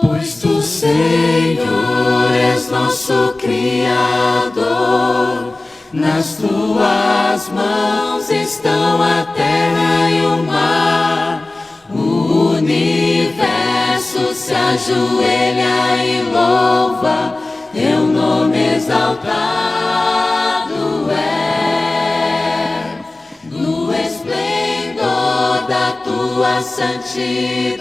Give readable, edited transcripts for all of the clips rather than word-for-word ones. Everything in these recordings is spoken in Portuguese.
Pois tu, Senhor, és nosso Criador. Nas tuas mãos estão a terra e o mar. O universo se ajoelha e louva, teu nome exaltado é. No esplendor da tua santidade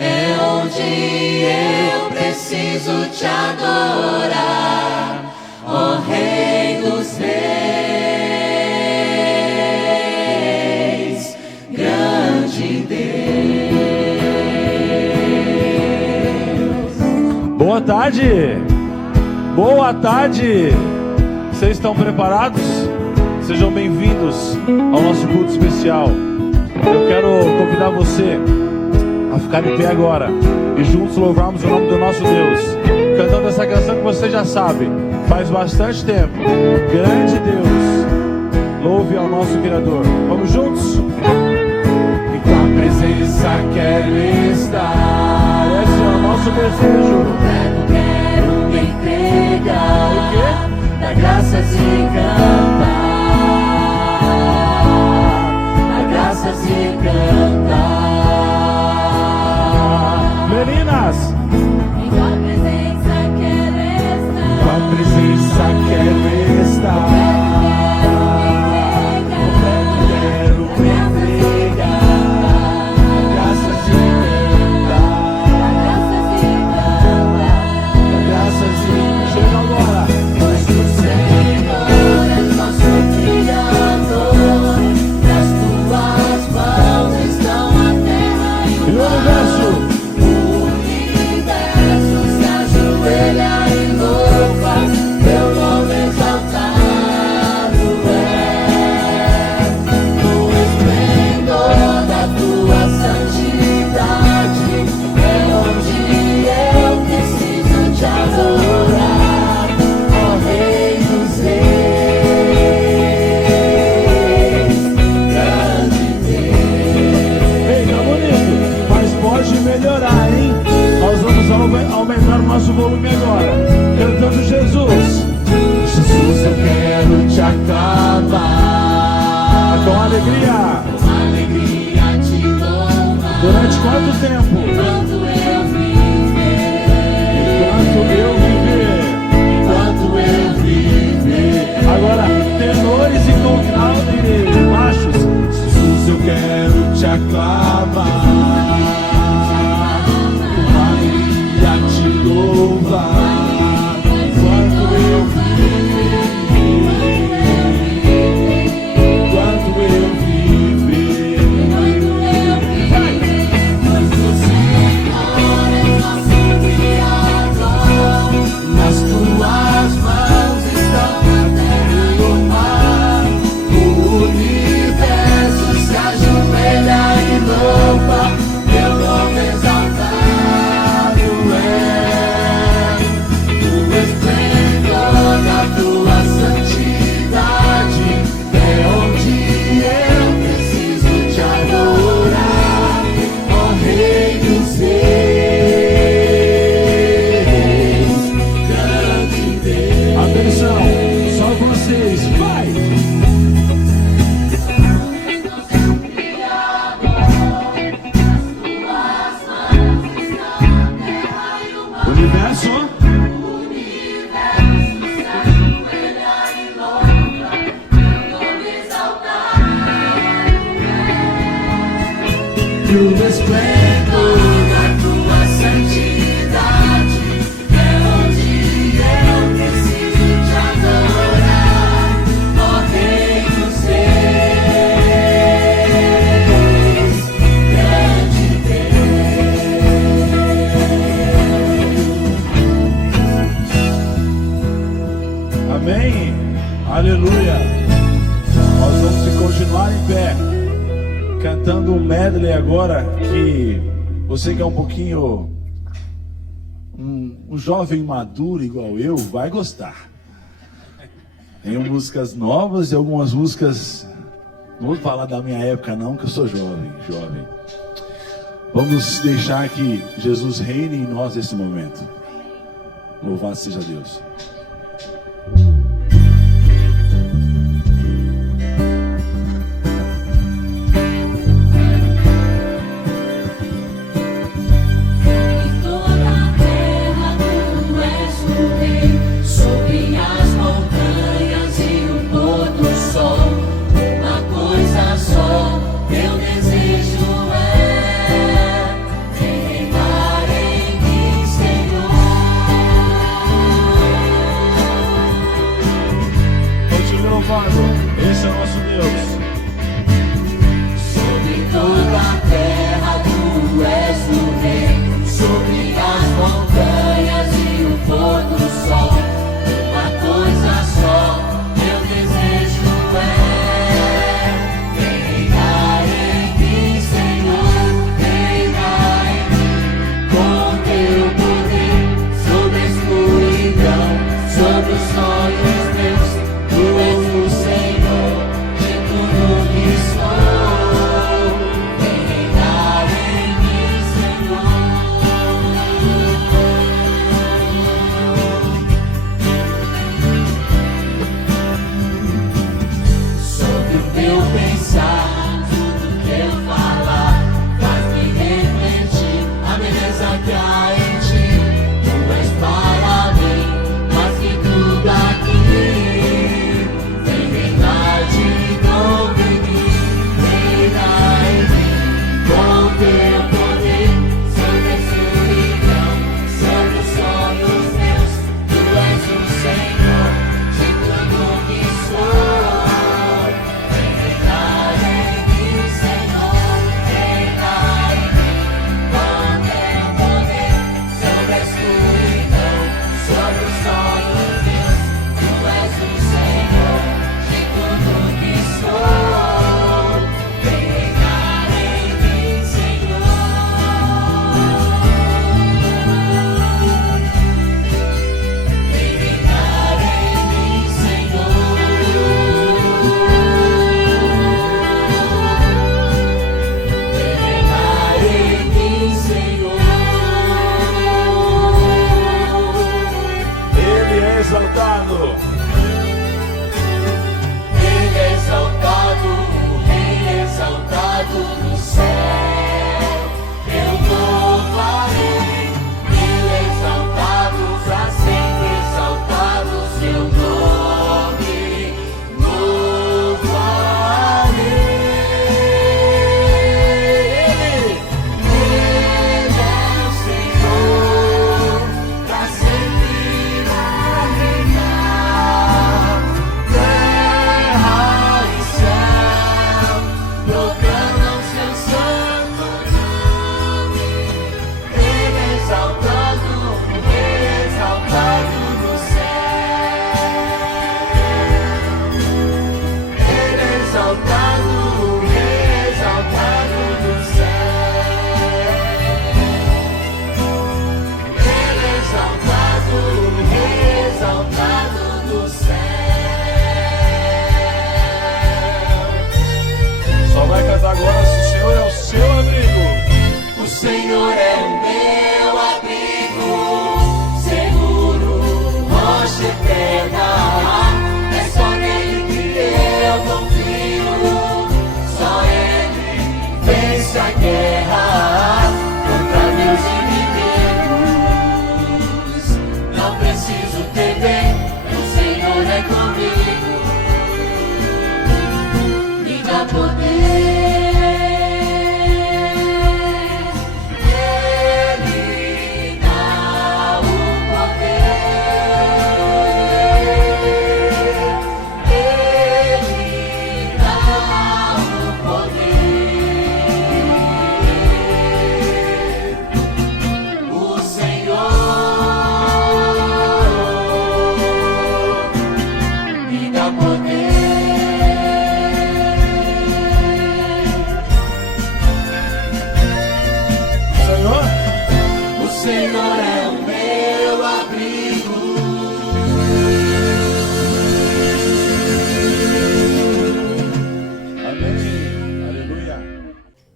é onde eu preciso te adorar, ó Rei dos Reis, grande Deus. Boa tarde! Boa tarde! Vocês estão preparados? Sejam bem-vindos ao nosso culto especial. Eu quero convidar você a ficar de pé agora e juntos louvarmos o nome do nosso Deus, cantando essa canção que você já sabe, faz bastante tempo. Grande Deus, louve ao nosso Criador. Vamos juntos? E com a presença quero estar. Esse é o nosso desejo. Quero me entregar. O quê? Dar graças e cantar. Dar graças e cantar. Meninas, Em tua presença quero estar. Em tua presença quero estar. Quero me entregar. Graças e cantar. Graças e chega agora. Pois tu, Senhor, és nosso Criador. Nas tuas mãos estão a terra e E o universo? o universo se ajoelha e louva, teu nome exaltado é. No esplendor da tua santidade é onde eu preciso te adorar, ó Rei dos Reis, grande Deus. Ei, tá bonito, mas pode melhorar, hein? Nós vamos aumentar o nosso volume agora, cantando Jesus. Jesus, eu quero te aclamar. Com alegria. Com alegria te louvar. Durante quanto tempo? Enquanto eu viver. Enquanto eu viver. Enquanto eu viver. Agora, tenores e baixos. Jesus, eu quero te aclamar. Com alegria te louvar. Enquanto eu viver. Enquanto eu viver. Pois o Senhor é nosso Criador. Nas tuas mãos estão a terra e o mar. O universo se ajoelha e louva, teu nome exaltado é. O esplendor da tua santidade é onde eu preciso te adorar, ó Rei dos Reis, grande Deus. Atenção, só vocês, vai! Universo, E o esplendor da tua santidade é onde eu preciso te adorar, ó Rei dos Reis, grande Deus. amém, aleluia. Nós vamos continuar em pé, cantando um medley agora, que você que é um pouquinho um jovem maduro igual eu, vai gostar. Tem músicas novas e algumas músicas, não vou falar da minha época não, que eu sou jovem. Vamos deixar que Jesus reine em nós nesse momento. Louvado seja Deus. Esse é o nosso Deus. Sobre toda a terra tu és o rei, sobre as montanhas e o pôr do sol. Uma coisa só meu desejo é reinar em mim, Senhor, reinar em mim, com teu poder sobre a escuridão, sobre os olhos meus. Tu és o Senhor de tudo que sou, reinar em mim, Senhor. Sobre o teu pensar, tudo teu falar, faz-me refletir a beleza que há em ti. Tu és para mim mais que tudo aqui.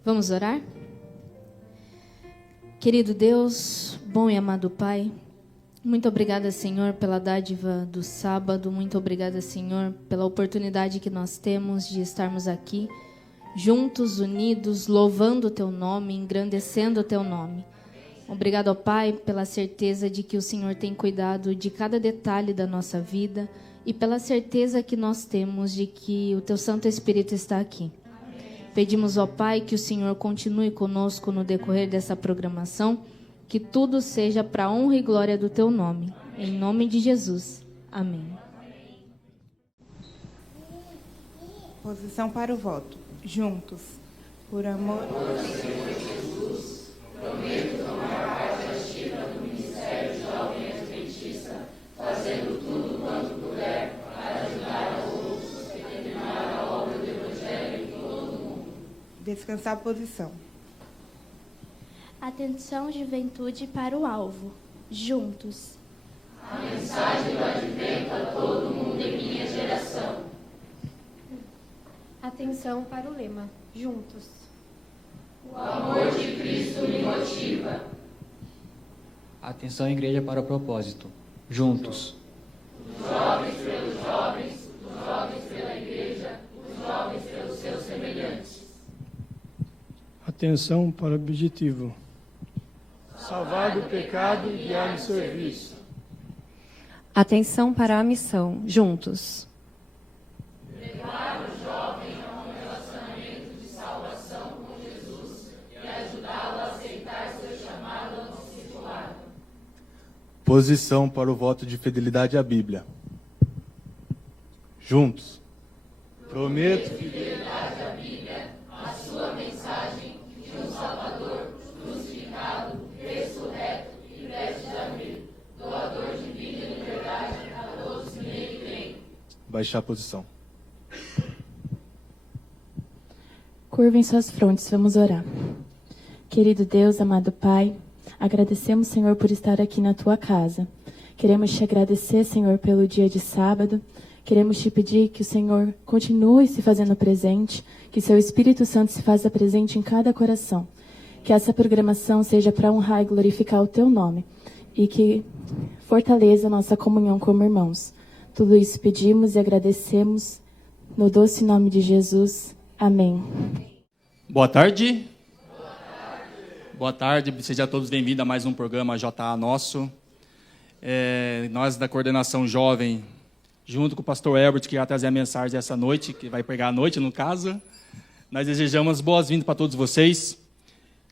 Vamos orar? Querido Deus, bom e amado Pai, muito obrigada, Senhor, pela dádiva do sábado. Muito obrigada, Senhor, pela oportunidade que nós temos de estarmos aqui, juntos, unidos, louvando o Teu nome, engrandecendo o Teu nome. Obrigado, ó Pai, pela certeza de que o Senhor tem cuidado de cada detalhe da nossa vida e pela certeza que nós temos de que o Teu Santo Espírito está aqui. Pedimos, ó Pai, que o Senhor continue conosco no decorrer dessa programação, que tudo seja para a honra e glória do Teu nome. Em nome de Jesus. Amém. Posição para o voto. Juntos. Por amor Senhor Jesus, prometo tomar parte ativa no Ministério Jovem Adventista, fazendo tudo quanto puder para ajudar a outros e terminar a obra do Evangelho em todo o mundo. descansar a posição. Atenção, juventude, para o alvo. Juntos. A mensagem do Advento a todo mundo em minha geração. Atenção para o lema. Juntos. O amor de Cristo me motiva. Atenção, igreja, para o propósito. Juntos. Os jovens pelos jovens, os jovens pela igreja, os jovens pelos seus semelhantes. Atenção para o objetivo. Salvar do pecado e guiar no serviço. Atenção para a missão. Juntos. Levar o jovem a um relacionamento de salvação com Jesus e ajudá-lo a aceitar seu chamado ao discipulado. Posição para o voto de fidelidade à Bíblia. Juntos. Prometo Fidelidade à Bíblia, a sua mensagem de um Salvador crucificado, ressurreto e prestes a vir, doador de vida e liberdade a todos que nele creem. baixar a posição. Curvem suas frontes, vamos orar. Querido Deus, amado Pai, agradecemos, Senhor, por estar aqui na Tua casa. Queremos Te agradecer, Senhor, pelo dia de sábado. Queremos Te pedir que o Senhor continue se fazendo presente, que Seu Espírito Santo se faça presente em cada coração. Que essa programação seja para honrar e glorificar o Teu nome e que fortaleça a nossa comunhão como irmãos. Tudo isso pedimos e agradecemos no doce nome de Jesus. Amém. Boa tarde. Boa tarde, sejam todos bem-vindos a mais um programa JA Nosso. Nós da Coordenação Jovem, junto com o pastor Herbert, que vai trazer a mensagem essa noite, que vai pregar à noite, no caso, nós desejamos boas-vindas para todos vocês.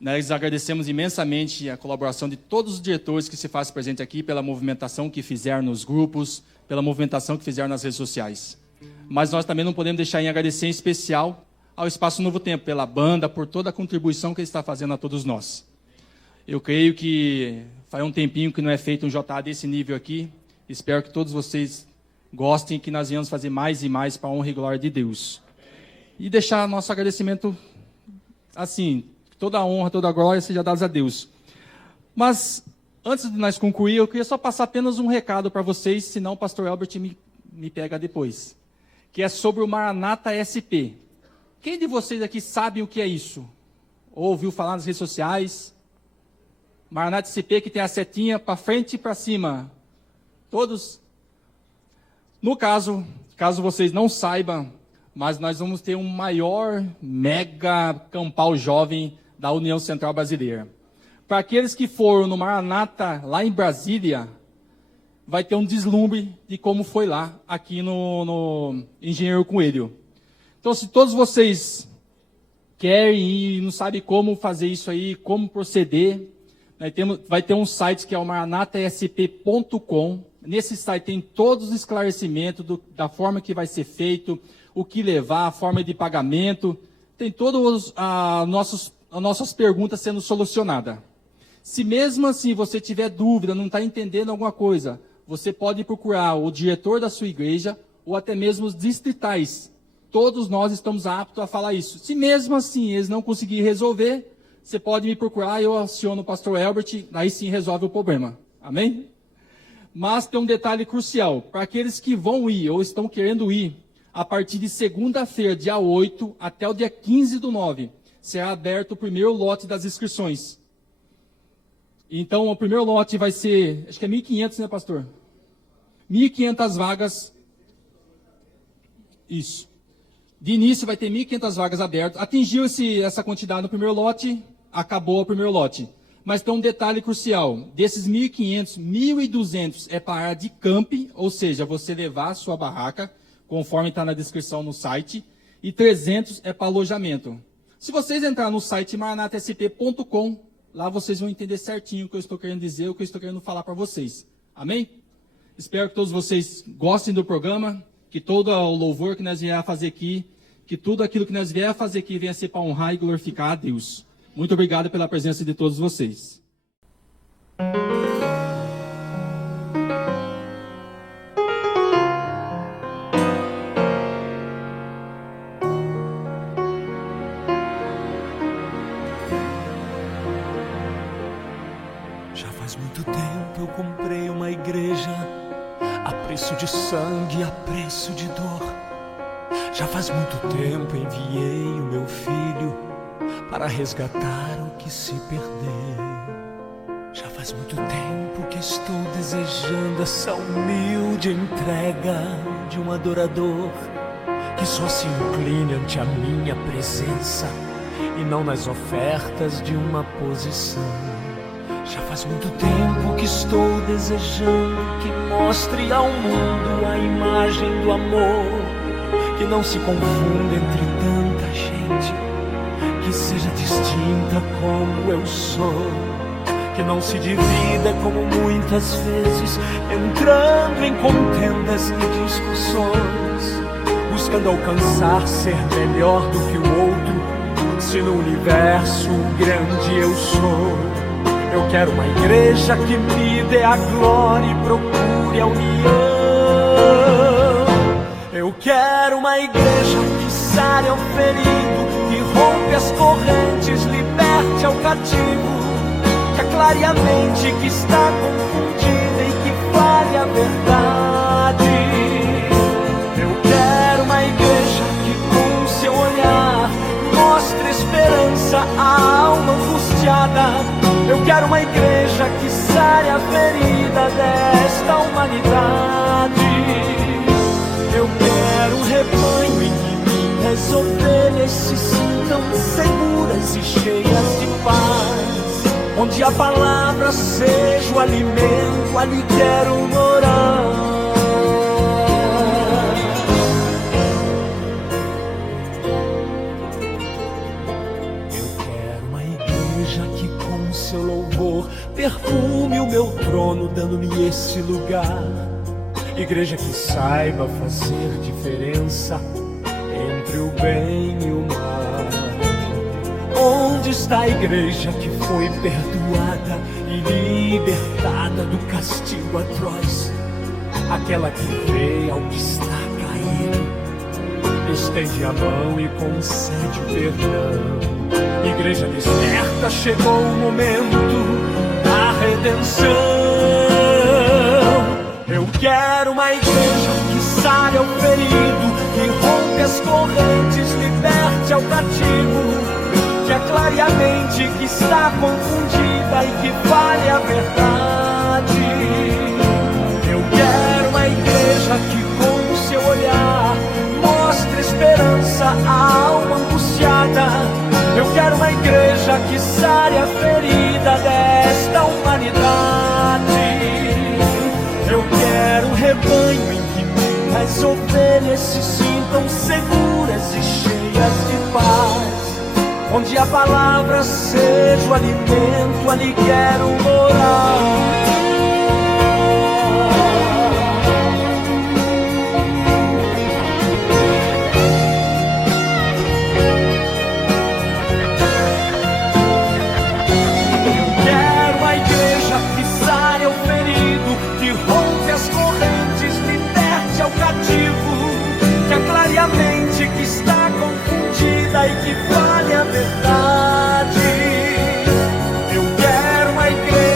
Nós agradecemos imensamente a colaboração de todos os diretores que se fazem presente aqui, pela movimentação que fizeram nos grupos, pela movimentação que fizeram nas redes sociais. Mas nós também não podemos deixar em agradecer em especial ao Espaço Novo Tempo, pela banda, por toda a contribuição que ele está fazendo a todos nós. Eu creio que faz um tempinho que não é feito um JA desse nível aqui. Espero que todos vocês gostem e que nós venhamos fazer mais e mais para a honra e glória de Deus. E deixar nosso agradecimento assim, toda a honra, toda a glória seja dada a Deus. Mas, antes de nós concluir, eu queria só passar apenas um recado para vocês, senão o pastor Albert me pega depois. Que é sobre o Maranata SP. Quem de vocês aqui sabe o que é isso? Ou ouviu falar nas redes sociais? Maranata SP, que tem a setinha para frente e para cima. Todos? No caso vocês não saibam, mas nós vamos ter um maior mega campal jovem da União Central Brasileira. Para aqueles que foram no Maranata, lá em Brasília, vai ter um deslumbre de como foi lá, aqui no Engenheiro Coelho. Então, se todos vocês querem ir e não sabem como fazer isso aí, como proceder, vai ter um site que é o maranatasp.com. Nesse site tem todos os esclarecimentos da forma que vai ser feito, o que levar, a forma de pagamento. Tem todas as nossas perguntas sendo solucionadas. Se mesmo assim você tiver dúvida, não está entendendo alguma coisa, você pode procurar o diretor da sua igreja ou até mesmo os distritais. Todos nós estamos aptos a falar isso. Se mesmo assim eles não conseguirem resolver, você pode me procurar, eu aciono o pastor Herbert, aí sim resolve o problema. Amém? Mas tem um detalhe crucial. Para aqueles que vão ir ou estão querendo ir, a partir de segunda-feira, dia 8, até o dia 15/9, será aberto o primeiro lote das inscrições. Então, o primeiro lote vai ser, acho que é 1.500, né, pastor? 1.500 vagas. Isso. De início vai ter 1.500 vagas abertas. Atingiu essa quantidade no primeiro lote, acabou o primeiro lote. Mas tem um detalhe crucial. Desses 1.500, 1.200 é para a área de camping, ou seja, você levar a sua barraca, conforme está na descrição no site, e 300 é para alojamento. Se vocês entrarem no site maranatasp.com, lá vocês vão entender certinho o que eu estou querendo dizer, o que eu estou querendo falar para vocês. Amém? Espero que todos vocês gostem do programa, que todo o louvor que nós vier a fazer aqui, que tudo aquilo que nós vier a fazer aqui venha ser para honrar e glorificar a Deus. Muito obrigado pela presença de todos vocês. Já faz muito tempo eu comprei uma igreja a preço de sangue, a preço de dor. Já faz muito tempo enviei o meu filho para resgatar o que se perdeu. Já faz muito tempo que estou desejando essa humilde entrega de um adorador que só se incline ante a minha presença e não nas ofertas de uma posição. Já faz muito tempo que estou desejando que mostre ao mundo a imagem do amor, que não se confunda entre tanta gente, que seja distinta como eu sou, que não se divida como muitas vezes, entrando em contendas e discussões, buscando alcançar ser melhor do que o outro, se no universo grande eu sou. Eu quero uma igreja que me dê a glória e procure a união. Eu quero uma igreja que sare ao ferido, que rompe as correntes, liberte ao cativo, que aclare a mente que está confundida e que fale a verdade. Eu quero uma igreja que com seu olhar mostre esperança à alma angustiada. Eu quero uma igreja que sare a ferida desta humanidade. Eu quero um rebanho em que minhas ovelhas se sintam seguras e cheias de paz, onde a palavra seja o alimento, ali quero morar. Seu louvor perfume o meu trono, dando-me esse lugar. Igreja que saiba fazer diferença entre o bem e o mal. Onde está a igreja que foi perdoada e libertada do castigo atroz? Aquela que vê ao que está caído, estende a mão e concede o perdão. Igreja desperta, chegou o momento da redenção. Eu quero uma igreja que sare ao ferido, que rompe as correntes, liberte ao cativo, que aclare a mente que está confundida e que fale a verdade. Eu quero uma igreja que com o seu olhar mostre esperança à alma angustiada. Eu quero uma igreja que sare a ferida desta humanidade. Eu quero um rebanho em que minhas ovelhas se sintam seguras e cheias de paz, onde a palavra seja o alimento, ali quero morar. Que aclare a mente que está confundida e que fale a verdade. Eu quero uma igreja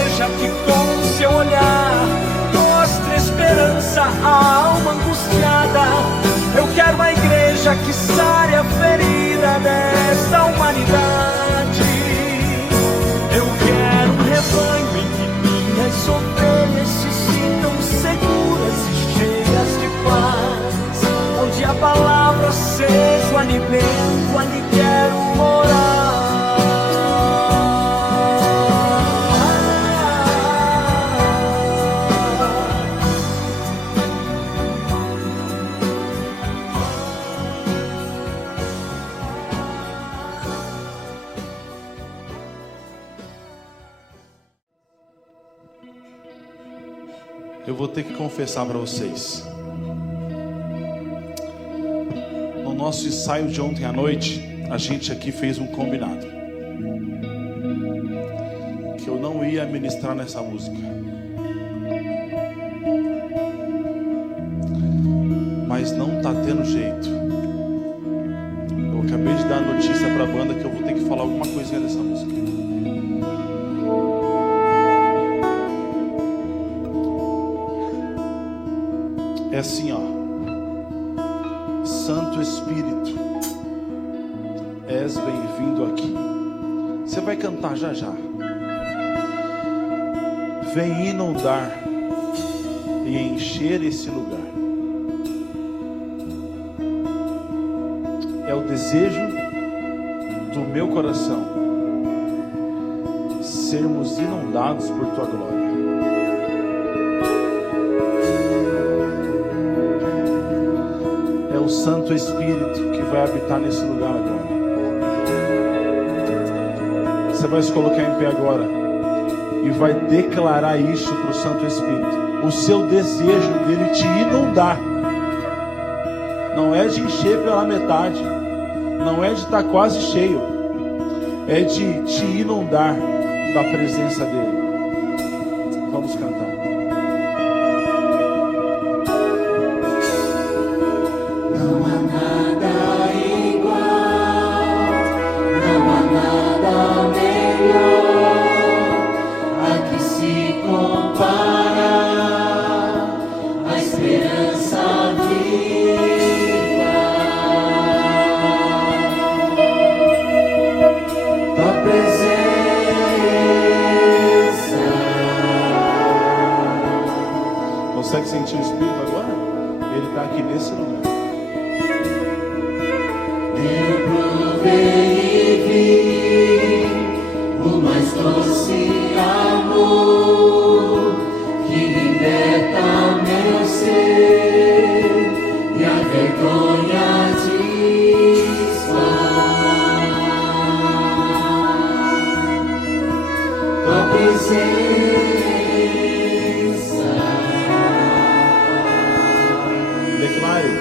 Eu vou ter que confessar para vocês. No nosso ensaio de ontem à noite, a gente aqui fez um combinado. Que eu não ia ministrar nessa música. Mas não tá tendo jeito. Eu acabei de dar a notícia para a banda que eu vou ter que falar alguma coisinha dessa música. É assim, ó. Santo Espírito, és bem-vindo aqui. Você vai cantar já já. Vem inundar e encher esse lugar. É o desejo do meu coração sermos inundados por tua glória. É o Santo Espírito que vai habitar nesse lugar agora. Você vai se colocar em pé agora e vai declarar isso para o Santo Espírito. O seu desejo dele te inundar. Não é de encher pela metade. Não é de estar quase cheio. É de te inundar da presença dele. Vamos cantar. Não há nada igual, não há nada melhor a que se compara a esperança viva da presença. Consegue sentir o Espírito agora? Ele está aqui nesse lugar. Eu provei e vi o mais doce amor que liberta meu ser e a vergonha desfaz. Tua presença. Declare.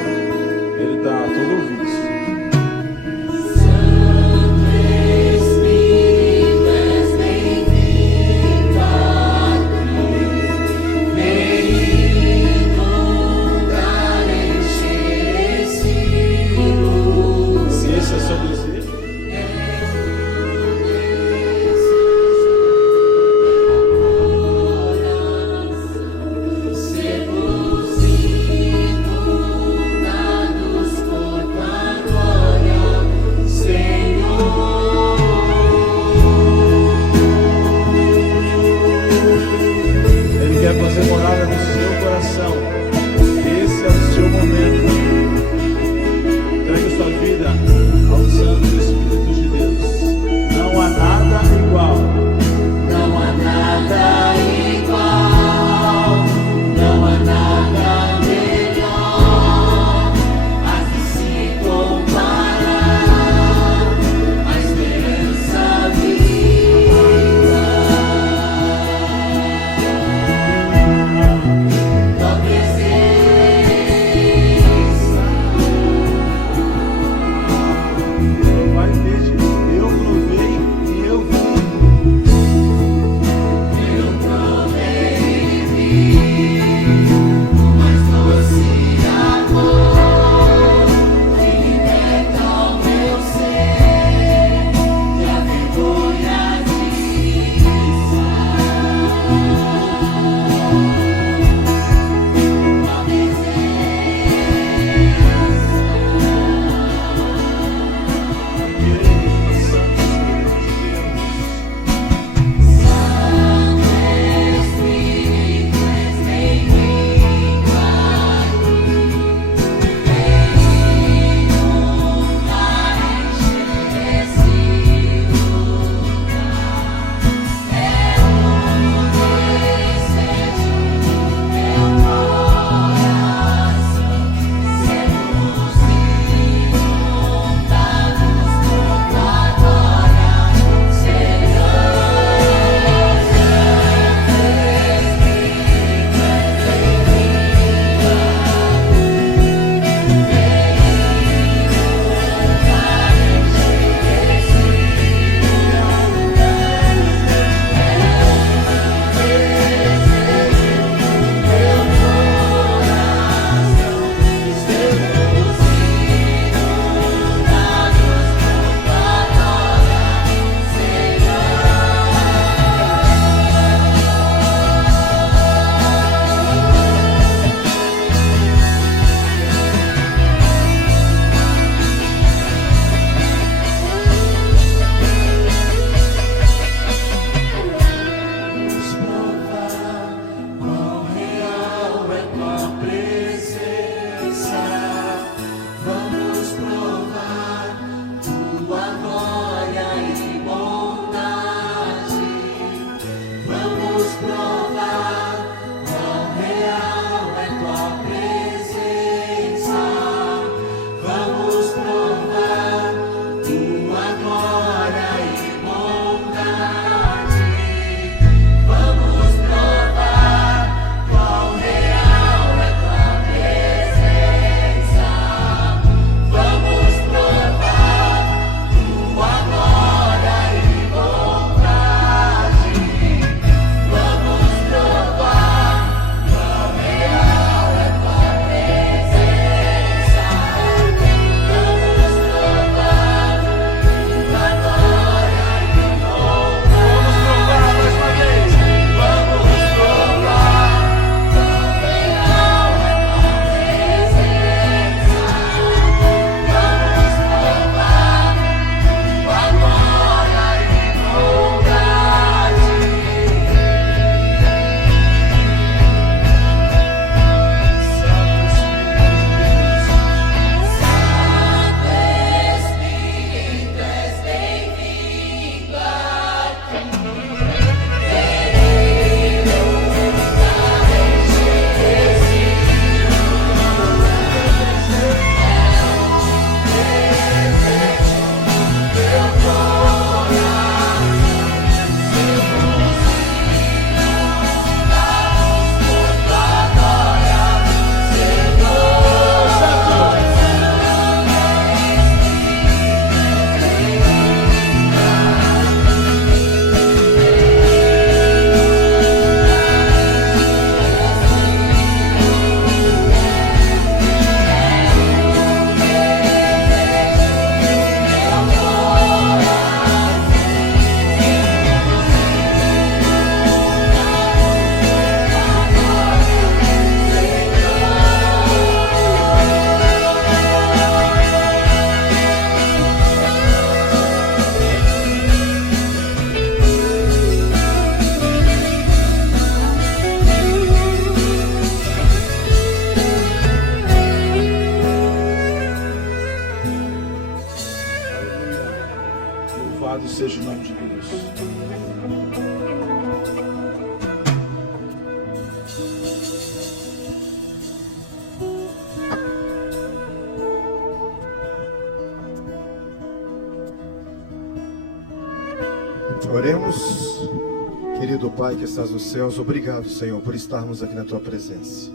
Oremos. Querido Pai que estás nos céus, obrigado, Senhor, por estarmos aqui na Tua presença.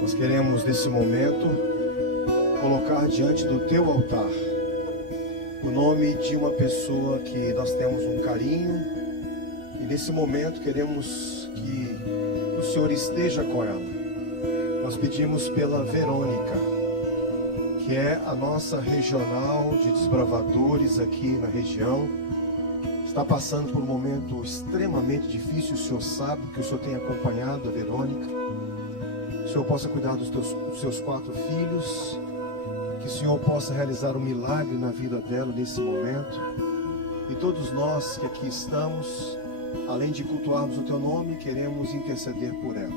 Nós queremos, nesse momento, colocar diante do Teu altar o nome de uma pessoa que nós temos um carinho, e nesse momento queremos que o Senhor esteja com ela. Nós pedimos pela Verônica, que é a nossa regional de desbravadores aqui na região. Está passando por um momento extremamente difícil, o Senhor sabe, que o Senhor tem acompanhado a Verônica. O Senhor possa cuidar dos seus 4 filhos, que o Senhor possa realizar um milagre na vida dela nesse momento. E todos nós que aqui estamos, além de cultuarmos o Teu nome, queremos interceder por ela.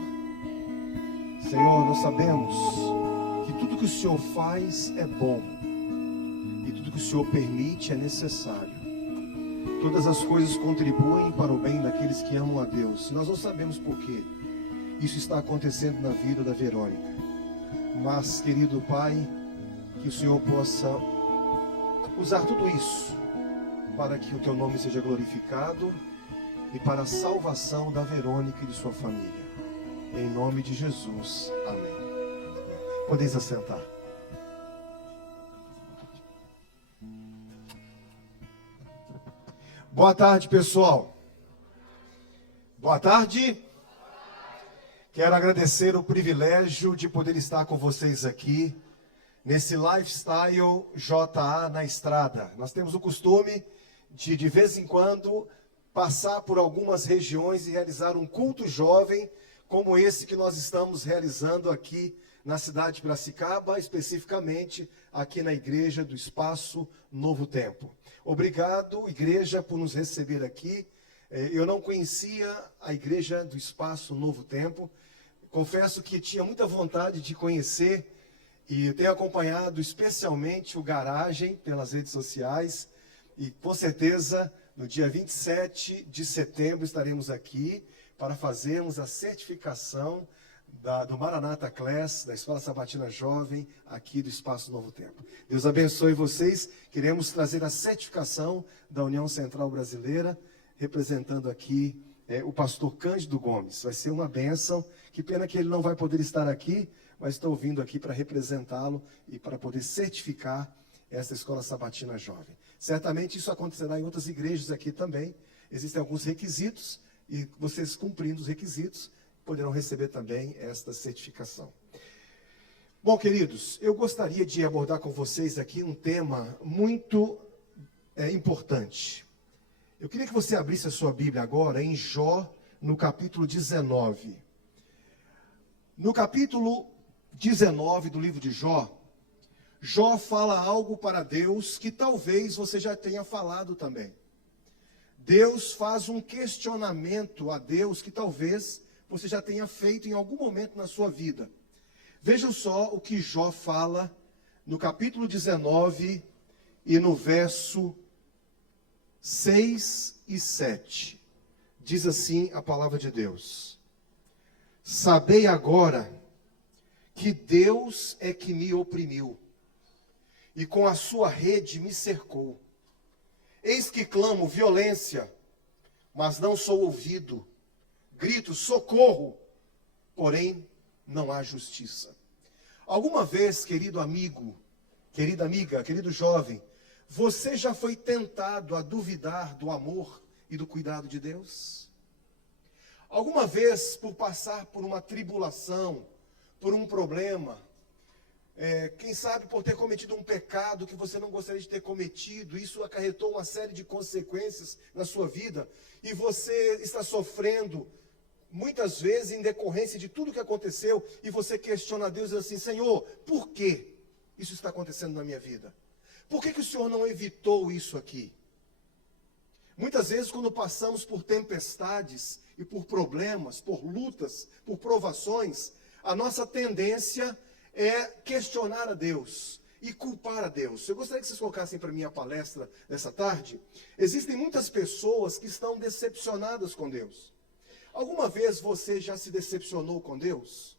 Senhor, nós sabemos que tudo que o Senhor faz é bom, e tudo que o Senhor permite é necessário. Todas as coisas contribuem para o bem daqueles que amam a Deus. Nós não sabemos por que isso está acontecendo na vida da Verônica. Mas, querido Pai, que o Senhor possa usar tudo isso para que o Teu nome seja glorificado e para a salvação da Verônica e de sua família. Em nome de Jesus. Amém. Podeis assentar. Boa tarde, pessoal. Boa tarde. Quero agradecer o privilégio de poder estar com vocês aqui nesse Lifestyle JA na estrada. Nós temos o costume de vez em quando, passar por algumas regiões e realizar um culto jovem, como esse que nós estamos realizando aqui na cidade de Piracicaba, especificamente aqui na igreja do Espaço Novo Tempo. Obrigado, igreja, por nos receber aqui. Eu não conhecia a igreja do Espaço Novo Tempo. Confesso que tinha muita vontade de conhecer e tenho acompanhado especialmente o Garagem pelas redes sociais. E com certeza, no dia 27 de setembro, estaremos aqui para fazermos a certificação do Maranata Class, da Escola Sabatina Jovem, aqui do Espaço Novo Tempo. Deus abençoe vocês. Queremos trazer a certificação da União Central Brasileira, representando aqui o pastor Cândido Gomes. Vai ser uma bênção. Que pena que ele não vai poder estar aqui, mas estou vindo aqui para representá-lo e para poder certificar essa Escola Sabatina Jovem. Certamente isso acontecerá em outras igrejas aqui também. Existem alguns requisitos e vocês, cumprindo os requisitos, poderão receber também esta certificação. Bom, queridos, eu gostaria de abordar com vocês aqui um tema muito importante. Eu queria que você abrisse a sua Bíblia agora em Jó, no capítulo 19. No capítulo 19 do livro de Jó, Jó fala algo para Deus que talvez você já tenha falado também. Deus faz um questionamento a Deus que talvez você já tenha feito em algum momento na sua vida. Vejam só o que Jó fala no capítulo 19 e no verso 6 e 7. Diz assim a palavra de Deus: Sabei agora que Deus é que me oprimiu, e com a sua rede me cercou. Eis que clamo violência, mas não sou ouvido. Grito socorro, porém não há justiça. Alguma vez, querido amigo, querida amiga, querido jovem, você já foi tentado a duvidar do amor e do cuidado de Deus? Alguma vez, por passar por uma tribulação, por um problema, quem sabe por ter cometido um pecado que você não gostaria de ter cometido, isso acarretou uma série de consequências na sua vida, e você está sofrendo, muitas vezes em decorrência de tudo que aconteceu, e você questiona a Deus assim: Senhor, por que isso está acontecendo na minha vida? Por que o Senhor não evitou isso aqui? Muitas vezes, quando passamos por tempestades e por problemas, por lutas, por provações, a nossa tendência é questionar a Deus e culpar a Deus. Eu gostaria que vocês colocassem para mim a palestra dessa tarde. Existem muitas pessoas que estão decepcionadas com Deus. Alguma vez você já se decepcionou com Deus?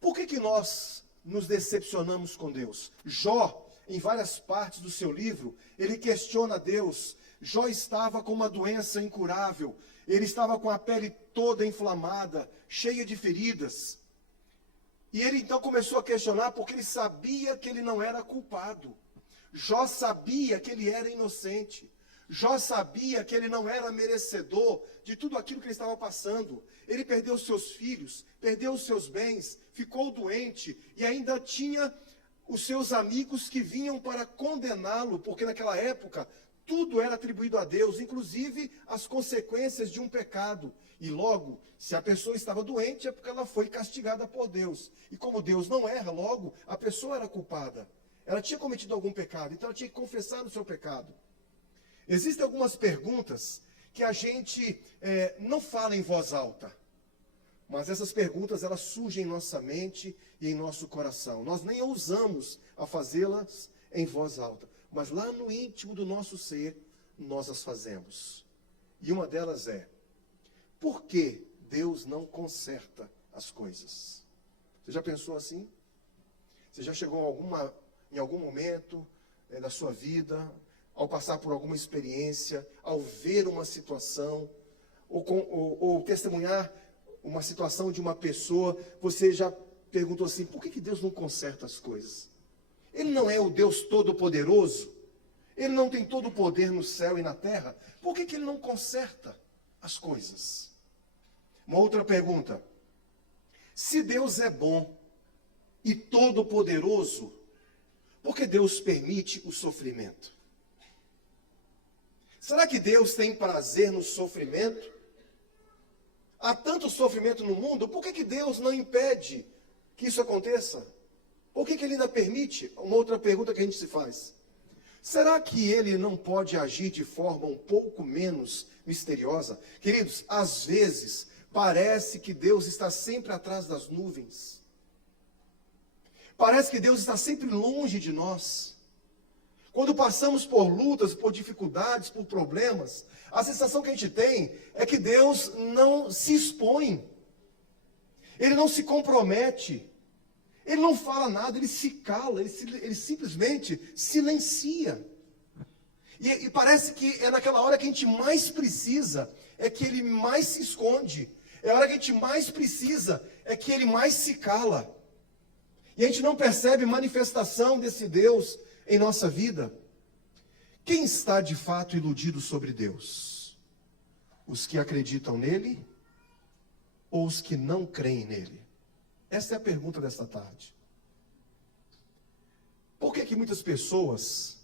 Por que nós nos decepcionamos com Deus? Jó, em várias partes do seu livro, ele questiona Deus Jó estava com uma doença incurável. Ele estava com a pele toda inflamada, cheia de feridas. E ele então começou a questionar porque ele sabia que ele não era culpado. Jó sabia que ele era inocente. Jó sabia que ele não era merecedor de tudo aquilo que ele estava passando. Ele perdeu seus filhos, perdeu os seus bens, ficou doente e ainda tinha os seus amigos que vinham para condená-lo, porque naquela época tudo era atribuído a Deus, inclusive as consequências de um pecado. E logo, se a pessoa estava doente, é porque ela foi castigada por Deus. E como Deus não erra, logo, a pessoa era culpada. Ela tinha cometido algum pecado, então ela tinha que confessar o seu pecado. Existem algumas perguntas que a gente não fala em voz alta. Mas essas perguntas, elas surgem em nossa mente e em nosso coração. Nós nem ousamos a fazê-las em voz alta. Mas lá no íntimo do nosso ser, nós as fazemos. E uma delas é: por que Deus não conserta as coisas? Você já pensou assim? Você já chegou em algum momento da sua vida, ao passar por alguma experiência, ao ver uma situação, ou testemunhar uma situação de uma pessoa, você já perguntou assim: por que Deus não conserta as coisas? Ele não é o Deus Todo-Poderoso? Ele não tem todo o poder no céu e na terra? Por que Ele não conserta as coisas? Uma outra pergunta: se Deus é bom e todo-poderoso, por que Deus permite o sofrimento? Será que Deus tem prazer no sofrimento? Há tanto sofrimento no mundo, por que Deus não impede que isso aconteça? Por que Ele ainda permite? Uma outra pergunta que a gente se faz: será que Ele não pode agir de forma um pouco menos misteriosa? Queridos, às vezes parece que Deus está sempre atrás das nuvens. Parece que Deus está sempre longe de nós. Quando passamos por lutas, por dificuldades, por problemas, a sensação que a gente tem é que Deus não se expõe. Ele não se compromete. Ele não fala nada, ele se cala, ele simplesmente silencia. E parece que é naquela hora que a gente mais precisa, é que ele mais se esconde. É a hora que a gente mais precisa, é que ele mais se cala. E a gente não percebe manifestação desse Deus em nossa vida. Quem está de fato iludido sobre Deus? Os que acreditam nele ou os que não creem nele? Essa é a pergunta desta tarde. Por que muitas pessoas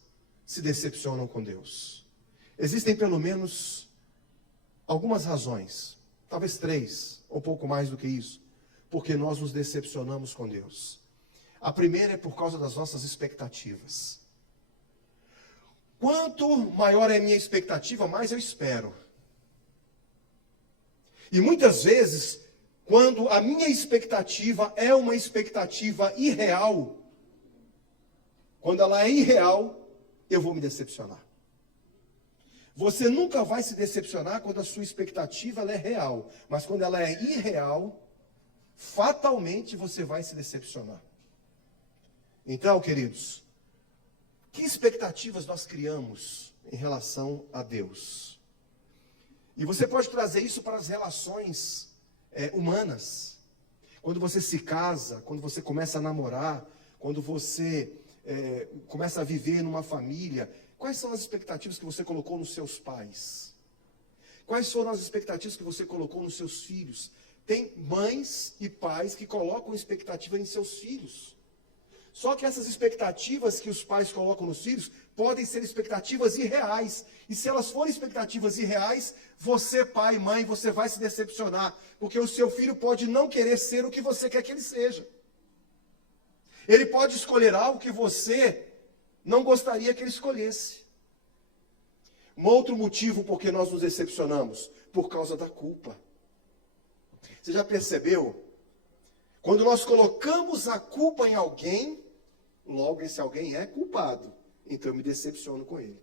se decepcionam com Deus? Existem pelo menos algumas razões, talvez 3, ou pouco mais do que isso, porque nós nos decepcionamos com Deus. A primeira é por causa das nossas expectativas. Quanto maior é a minha expectativa, mais eu espero. E muitas vezes, quando a minha expectativa é uma expectativa irreal, quando ela é irreal, eu vou me decepcionar. Você nunca vai se decepcionar quando a sua expectativa ela é real, mas quando ela é irreal, fatalmente você vai se decepcionar. Então, queridos, que expectativas nós criamos em relação a Deus? E você pode trazer isso para as relações humanas. Quando você se casa, quando você começa a namorar, quando você começa a viver numa família, quais são as expectativas que você colocou nos seus pais? Quais foram as expectativas que você colocou nos seus filhos? Tem mães e pais que colocam expectativa em seus filhos. Só que essas expectativas que os pais colocam nos filhos podem ser expectativas irreais. E se elas forem expectativas irreais, você, pai e mãe, você vai se decepcionar. Porque o seu filho pode não querer ser o que você quer que ele seja. Ele pode escolher algo que você não gostaria que ele escolhesse. Um outro motivo por que nós nos decepcionamos, por causa da culpa. Você já percebeu? Quando nós colocamos a culpa em alguém, logo esse alguém é culpado. Então eu me decepciono com ele.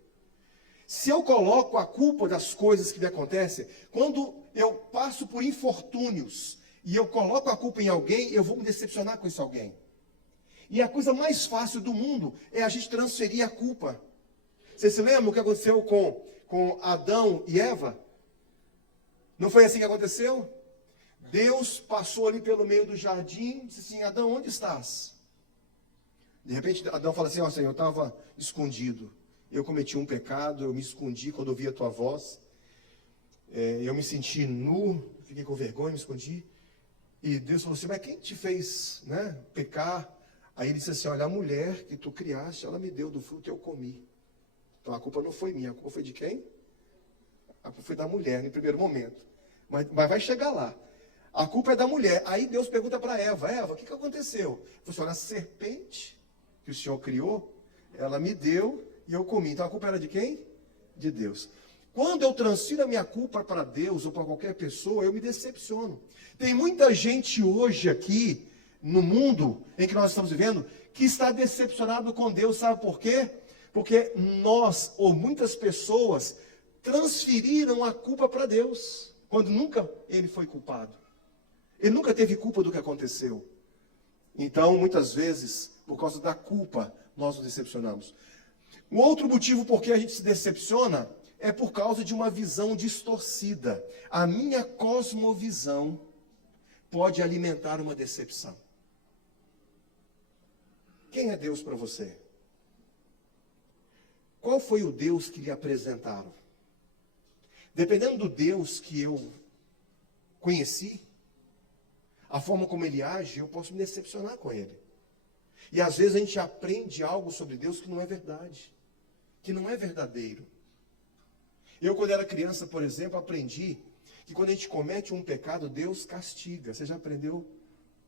Se eu coloco a culpa das coisas que me acontecem, quando eu passo por infortúnios e eu coloco a culpa em alguém, eu vou me decepcionar com esse alguém. E a coisa mais fácil do mundo é a gente transferir a culpa. Você se lembra o que aconteceu com com Adão e Eva? Não foi assim que aconteceu? Deus passou ali pelo meio do jardim e disse assim: Adão, onde estás? De repente Adão fala assim: ó Senhor, eu estava escondido. Eu cometi um pecado, eu me escondi quando ouvi a tua voz. Eu me senti nu, fiquei com vergonha, me escondi. E Deus falou assim: mas quem te fez, né, pecar? Aí ele disse assim: olha, a mulher que tu criaste, ela me deu do fruto e eu comi. Então a culpa não foi minha, a culpa foi de quem? A culpa foi da mulher, no primeiro momento. Mas vai chegar lá. A culpa é da mulher. Aí Deus pergunta para Eva: Eva, o que aconteceu? Ele falou assim: olha, a serpente que o Senhor criou, ela me deu e eu comi. Então a culpa era de quem? De Deus. Quando eu transfiro a minha culpa para Deus ou para qualquer pessoa, eu me decepciono. Tem muita gente hoje aqui, no mundo em que nós estamos vivendo, que está decepcionado com Deus. Sabe por quê? Porque nós, ou muitas pessoas, transferiram a culpa para Deus, quando nunca ele foi culpado. Ele nunca teve culpa do que aconteceu. Então, muitas vezes, por causa da culpa, nós nos decepcionamos. Um outro motivo por que a gente se decepciona é por causa de uma visão distorcida. A minha cosmovisão pode alimentar uma decepção. Quem é Deus para você? Qual foi o Deus que lhe apresentaram? Dependendo do Deus que eu conheci, a forma como ele age, eu posso me decepcionar com ele. E às vezes a gente aprende algo sobre Deus que não é verdade, que não é verdadeiro. Eu, quando era criança, por exemplo, aprendi que quando a gente comete um pecado, Deus castiga. Você já aprendeu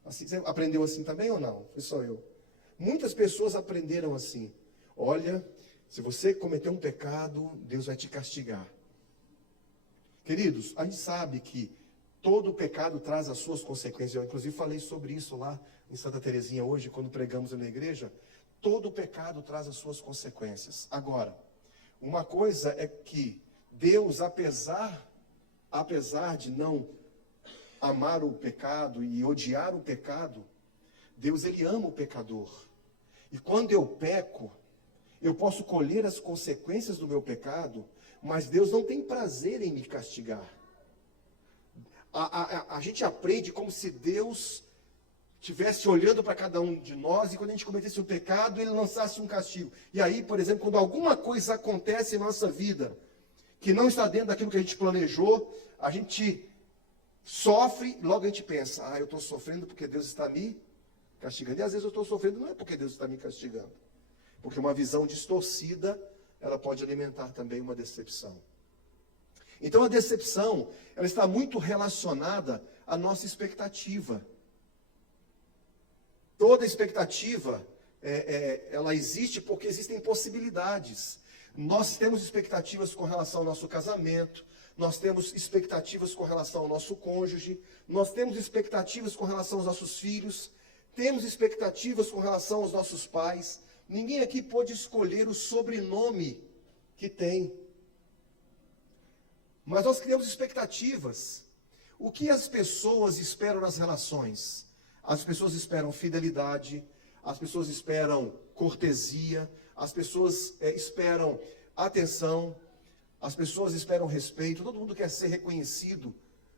assim? Você aprendeu assim também ou não? Foi só eu. Muitas pessoas aprenderam assim: olha, se você cometer um pecado, Deus vai te castigar. Queridos, a gente sabe que todo pecado traz as suas consequências. Eu, inclusive, falei sobre isso lá em Santa Terezinha hoje, quando pregamos na igreja. Todo pecado traz as suas consequências. Agora, uma coisa é que Deus, apesar de não amar o pecado e odiar o pecado, Deus, ele ama o pecador. E quando eu peco, eu posso colher as consequências do meu pecado, mas Deus não tem prazer em me castigar. A gente aprende como se Deus estivesse olhando para cada um de nós e quando a gente cometesse um pecado, ele lançasse um castigo. E aí, por exemplo, quando alguma coisa acontece em nossa vida que não está dentro daquilo que a gente planejou, a gente sofre, logo a gente pensa: eu estou sofrendo porque Deus está me castigando. E às vezes eu estou sofrendo não é porque Deus está me castigando, porque uma visão distorcida, ela pode alimentar também uma decepção. Então a decepção, ela está muito relacionada à nossa expectativa. Toda expectativa, ela existe porque existem possibilidades. Nós temos expectativas com relação ao nosso casamento, nós temos expectativas com relação ao nosso cônjuge, nós temos expectativas com relação aos nossos filhos, temos expectativas com relação aos nossos pais. Ninguém aqui pode escolher o sobrenome que tem. Mas nós criamos expectativas. O que as pessoas esperam nas relações? As pessoas esperam fidelidade, as pessoas esperam cortesia, as pessoas esperam atenção, as pessoas esperam respeito, todo mundo quer ser reconhecido,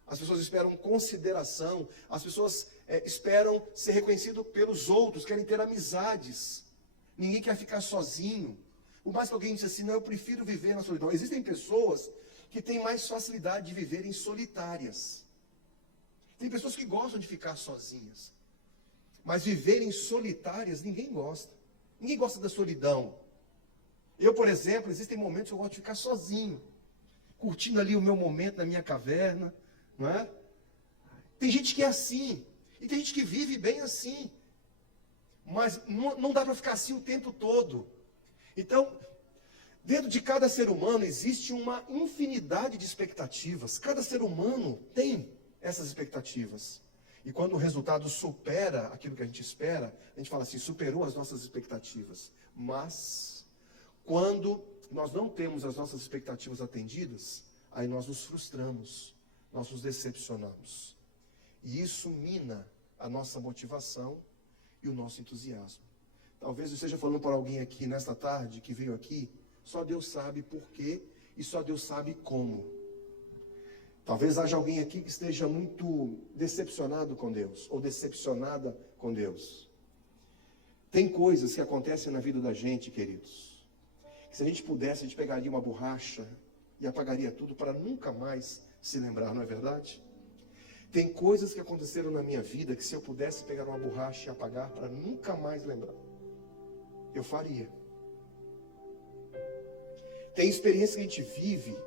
as pessoas esperam consideração, as pessoas esperam ser reconhecido pelos outros, querem ter amizades, ninguém quer ficar sozinho. Por mais que alguém diga assim: não, eu prefiro viver na solidão. Existem pessoas que têm mais facilidade de viverem solitárias. Tem pessoas que gostam de ficar sozinhas. Mas viverem solitárias, ninguém gosta. Ninguém gosta da solidão. Eu, por exemplo, existem momentos que eu gosto de ficar sozinho, curtindo ali o meu momento na minha caverna, não é? Tem gente que é assim, e tem gente que vive bem assim. Mas não dá para ficar assim o tempo todo. Então, dentro de cada ser humano existe uma infinidade de expectativas. Cada ser humano tem essas expectativas. E quando o resultado supera aquilo que a gente espera, a gente fala assim: superou as nossas expectativas. Mas, quando nós não temos as nossas expectativas atendidas, aí nós nos frustramos, nós nos decepcionamos. E isso mina a nossa motivação e o nosso entusiasmo. Talvez eu esteja falando para alguém aqui nesta tarde, que veio aqui, só Deus sabe por que e só Deus sabe como. Talvez haja alguém aqui que esteja muito decepcionado com Deus, ou decepcionada com Deus. Tem coisas que acontecem na vida da gente, queridos, que se a gente pudesse, a gente pegaria uma borracha e apagaria tudo para nunca mais se lembrar, não é verdade? Tem coisas que aconteceram na minha vida que se eu pudesse pegar uma borracha e apagar para nunca mais lembrar, eu faria. Tem experiência que a gente vive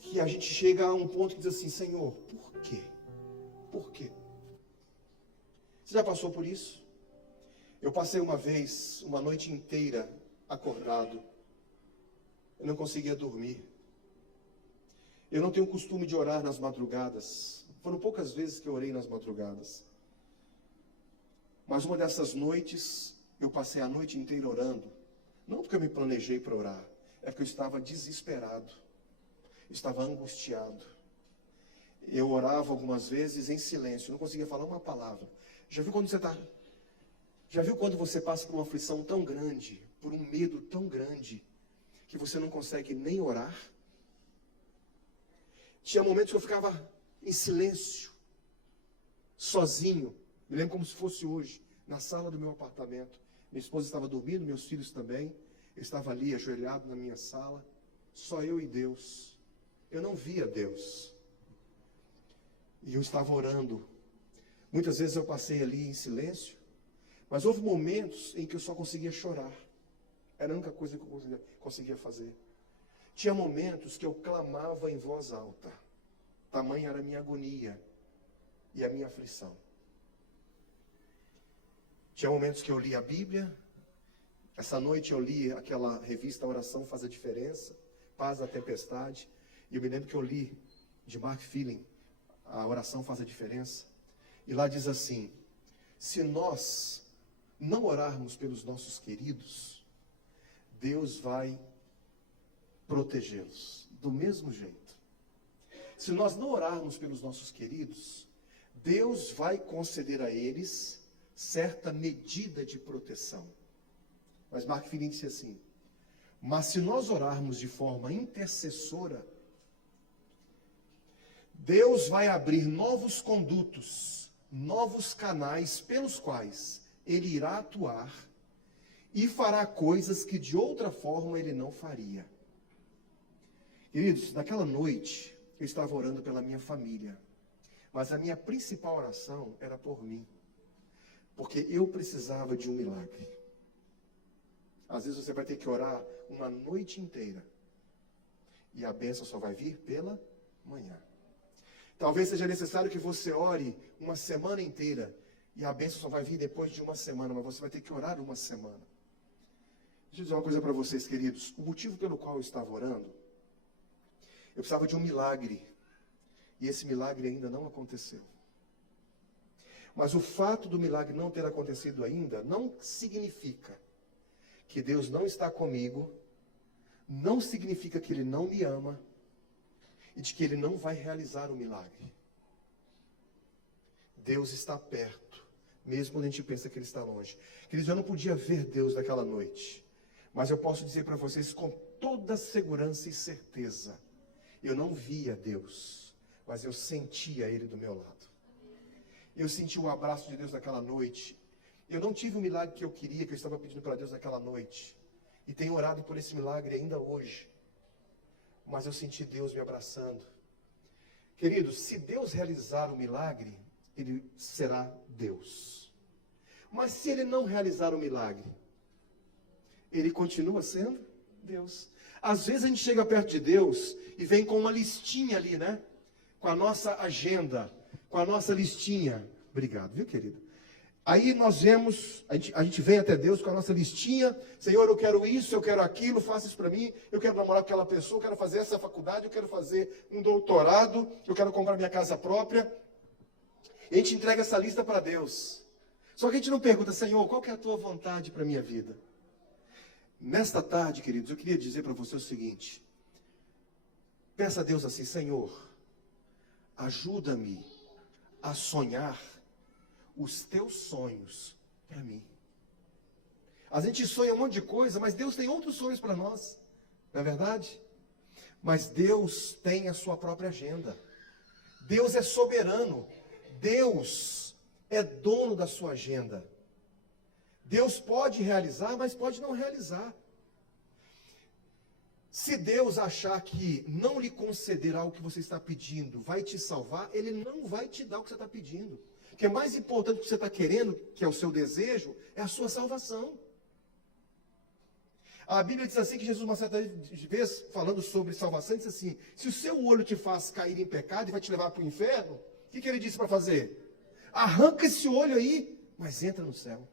que a gente chega a um ponto que diz assim, Senhor, por quê? Por quê? Você já passou por isso? Eu passei uma vez, uma noite inteira acordado. Eu não conseguia dormir. Eu não tenho o costume de orar nas madrugadas. Foram poucas vezes que eu orei nas madrugadas. Mas uma dessas noites, eu passei a noite inteira orando. Não porque eu me planejei para orar, é porque eu estava desesperado. Eu estava angustiado. Eu orava algumas vezes em silêncio, não conseguia falar uma palavra. Já viu quando você passa por uma aflição tão grande, por um medo tão grande, que você não consegue nem orar? Tinha momentos que eu ficava em silêncio, sozinho. Me lembro como se fosse hoje, na sala do meu apartamento. Minha esposa estava dormindo, meus filhos também. Eu estava ali, ajoelhado na minha sala. Só eu e Deus. Eu não via Deus. E eu estava orando. Muitas vezes eu passei ali em silêncio. Mas houve momentos em que eu só conseguia chorar. Era a única coisa que eu conseguia fazer. Tinha momentos que eu clamava em voz alta. Tamanha era a minha agonia e a minha aflição. Tinha momentos que eu li a Bíblia. Essa noite eu li aquela revista Oração Faz a Diferença, Paz na Tempestade. E eu me lembro que eu li de Mark Feeling, A Oração Faz a Diferença. E lá diz assim, se nós não orarmos pelos nossos queridos, Deus vai protegê-los do mesmo jeito. Se nós não orarmos pelos nossos queridos, Deus vai conceder a eles certa medida de proteção. Mas Mark Feeling disse assim, mas se nós orarmos de forma intercessora, Deus vai abrir novos condutos, novos canais pelos quais Ele irá atuar e fará coisas que de outra forma Ele não faria. Queridos, naquela noite eu estava orando pela minha família, mas a minha principal oração era por mim, porque eu precisava de um milagre. Às vezes você vai ter que orar uma noite inteira e a bênção só vai vir pela manhã. Talvez seja necessário que você ore uma semana inteira e a bênção só vai vir depois de uma semana, mas você vai ter que orar uma semana. Deixa eu dizer uma coisa para vocês, queridos. O motivo pelo qual eu estava orando, eu precisava de um milagre. E esse milagre ainda não aconteceu. Mas o fato do milagre não ter acontecido ainda, não significa que Deus não está comigo, não significa que Ele não me ama, e de que Ele não vai realizar o milagre. Deus está perto, mesmo quando a gente pensa que Ele está longe. Queridos, eu não podia ver Deus naquela noite, mas eu posso dizer para vocês com toda segurança e certeza, eu não via Deus, mas eu sentia Ele do meu lado. Eu senti o abraço de Deus naquela noite. Eu não tive o milagre que eu queria, que eu estava pedindo para Deus naquela noite. E tenho orado por esse milagre ainda hoje. Mas eu senti Deus me abraçando. Queridos, se Deus realizar o milagre, Ele será Deus. Mas se Ele não realizar o milagre, Ele continua sendo Deus. Às vezes a gente chega perto de Deus e vem com uma listinha ali, né? Com a nossa agenda, com a nossa listinha. Obrigado, viu, querido? Aí nós vemos, a gente vem até Deus com a nossa listinha. Senhor, eu quero isso, eu quero aquilo, faça isso para mim. Eu quero namorar com aquela pessoa, eu quero fazer essa faculdade, eu quero fazer um doutorado, eu quero comprar minha casa própria. E a gente entrega essa lista para Deus. Só que a gente não pergunta, Senhor, qual que é a tua vontade para a minha vida? Nesta tarde, queridos, eu queria dizer para você o seguinte. Peça a Deus assim, Senhor, ajuda-me a sonhar os teus sonhos para mim. A gente sonha um monte de coisa, mas Deus tem outros sonhos para nós. Não é verdade? Mas Deus tem a sua própria agenda. Deus é soberano. Deus é dono da sua agenda. Deus pode realizar, mas pode não realizar. Se Deus achar que não lhe concederá o que você está pedindo, vai te salvar, Ele não vai te dar o que você está pedindo. O que é mais importante do que você está querendo, que é o seu desejo, é a sua salvação. A Bíblia diz assim que Jesus, uma certa vez, falando sobre salvação, disse assim: se o seu olho te faz cair em pecado e vai te levar para o inferno, o que ele disse para fazer? Arranca esse olho aí, mas entra no céu.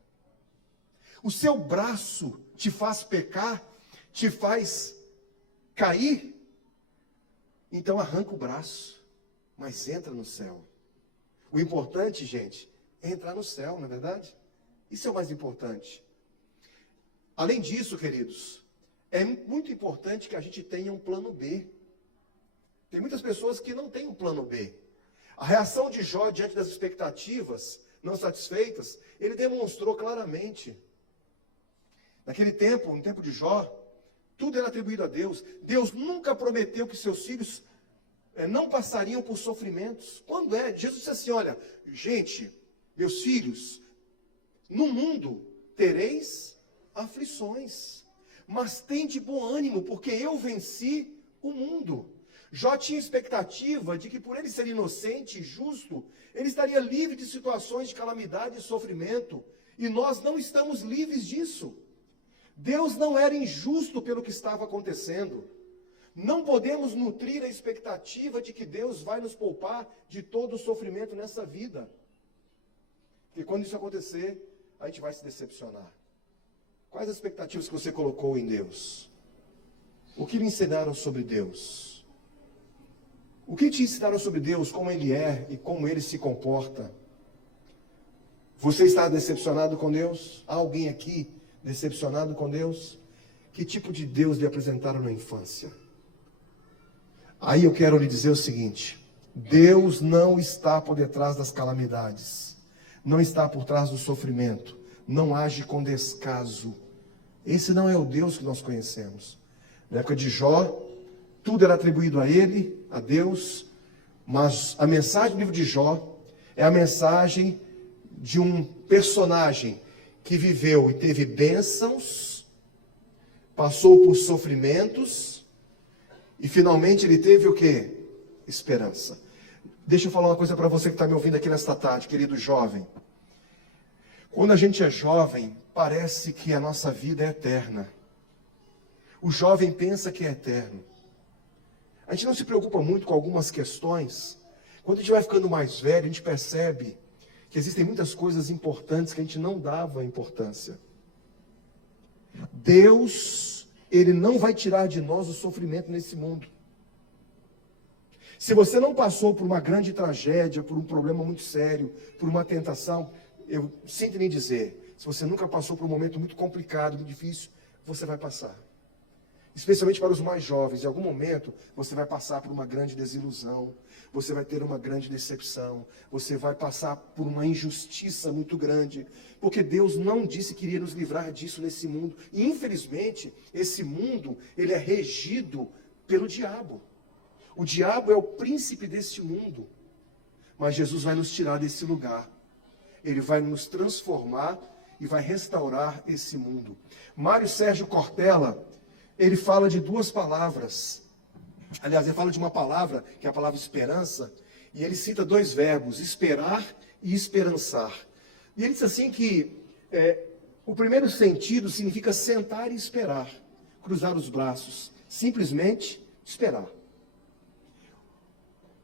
O seu braço te faz pecar, te faz cair, então arranca o braço, mas entra no céu. O importante, gente, é entrar no céu, não é verdade? Isso é o mais importante. Além disso, queridos, é muito importante que a gente tenha um plano B. Tem muitas pessoas que não têm um plano B. A reação de Jó diante das expectativas não satisfeitas, ele demonstrou claramente. Naquele tempo, no tempo de Jó, tudo era atribuído a Deus. Deus nunca prometeu que seus filhos não passariam por sofrimentos. Quando é? Jesus disse assim: olha, gente, meus filhos, no mundo tereis aflições, mas tende bom ânimo, porque eu venci o mundo. Jó tinha expectativa de que, por ele ser inocente e justo, ele estaria livre de situações de calamidade e sofrimento, e nós não estamos livres disso. Deus não era injusto pelo que estava acontecendo. Não podemos nutrir a expectativa de que Deus vai nos poupar de todo o sofrimento nessa vida. Porque quando isso acontecer, a gente vai se decepcionar. Quais as expectativas que você colocou em Deus? O que lhe ensinaram sobre Deus? O que te ensinaram sobre Deus, como Ele é e como Ele se comporta? Você está decepcionado com Deus? Há alguém aqui decepcionado com Deus? Que tipo de Deus lhe apresentaram na infância? Aí eu quero lhe dizer o seguinte: Deus não está por detrás das calamidades, não está por trás do sofrimento, não age com descaso. Esse não é o Deus que nós conhecemos. Na época de Jó, tudo era atribuído a ele, a Deus, mas a mensagem do livro de Jó é a mensagem de um personagem que viveu e teve bênçãos, passou por sofrimentos, e finalmente ele teve o quê? Esperança. Deixa eu falar uma coisa para você que está me ouvindo aqui nesta tarde, querido jovem. Quando a gente é jovem, parece que a nossa vida é eterna. O jovem pensa que é eterno. A gente não se preocupa muito com algumas questões. Quando a gente vai ficando mais velho, a gente percebe que existem muitas coisas importantes que a gente não dava importância. Deus, Ele não vai tirar de nós o sofrimento nesse mundo. Se você não passou por uma grande tragédia, por um problema muito sério, por uma tentação, eu sinto em dizer, se você nunca passou por um momento muito complicado, muito difícil, você vai passar. Especialmente para os mais jovens, em algum momento você vai passar por uma grande desilusão, você vai ter uma grande decepção, você vai passar por uma injustiça muito grande, porque Deus não disse que iria nos livrar disso nesse mundo. E infelizmente, esse mundo, ele é regido pelo diabo. O diabo é o príncipe desse mundo, mas Jesus vai nos tirar desse lugar. Ele vai nos transformar e vai restaurar esse mundo. Mário Sérgio Cortella, ele fala de duas palavras. Aliás, ele fala de uma palavra, que é a palavra esperança, e ele cita dois verbos, esperar e esperançar. E ele diz assim que o primeiro sentido significa sentar e esperar, cruzar os braços, simplesmente esperar.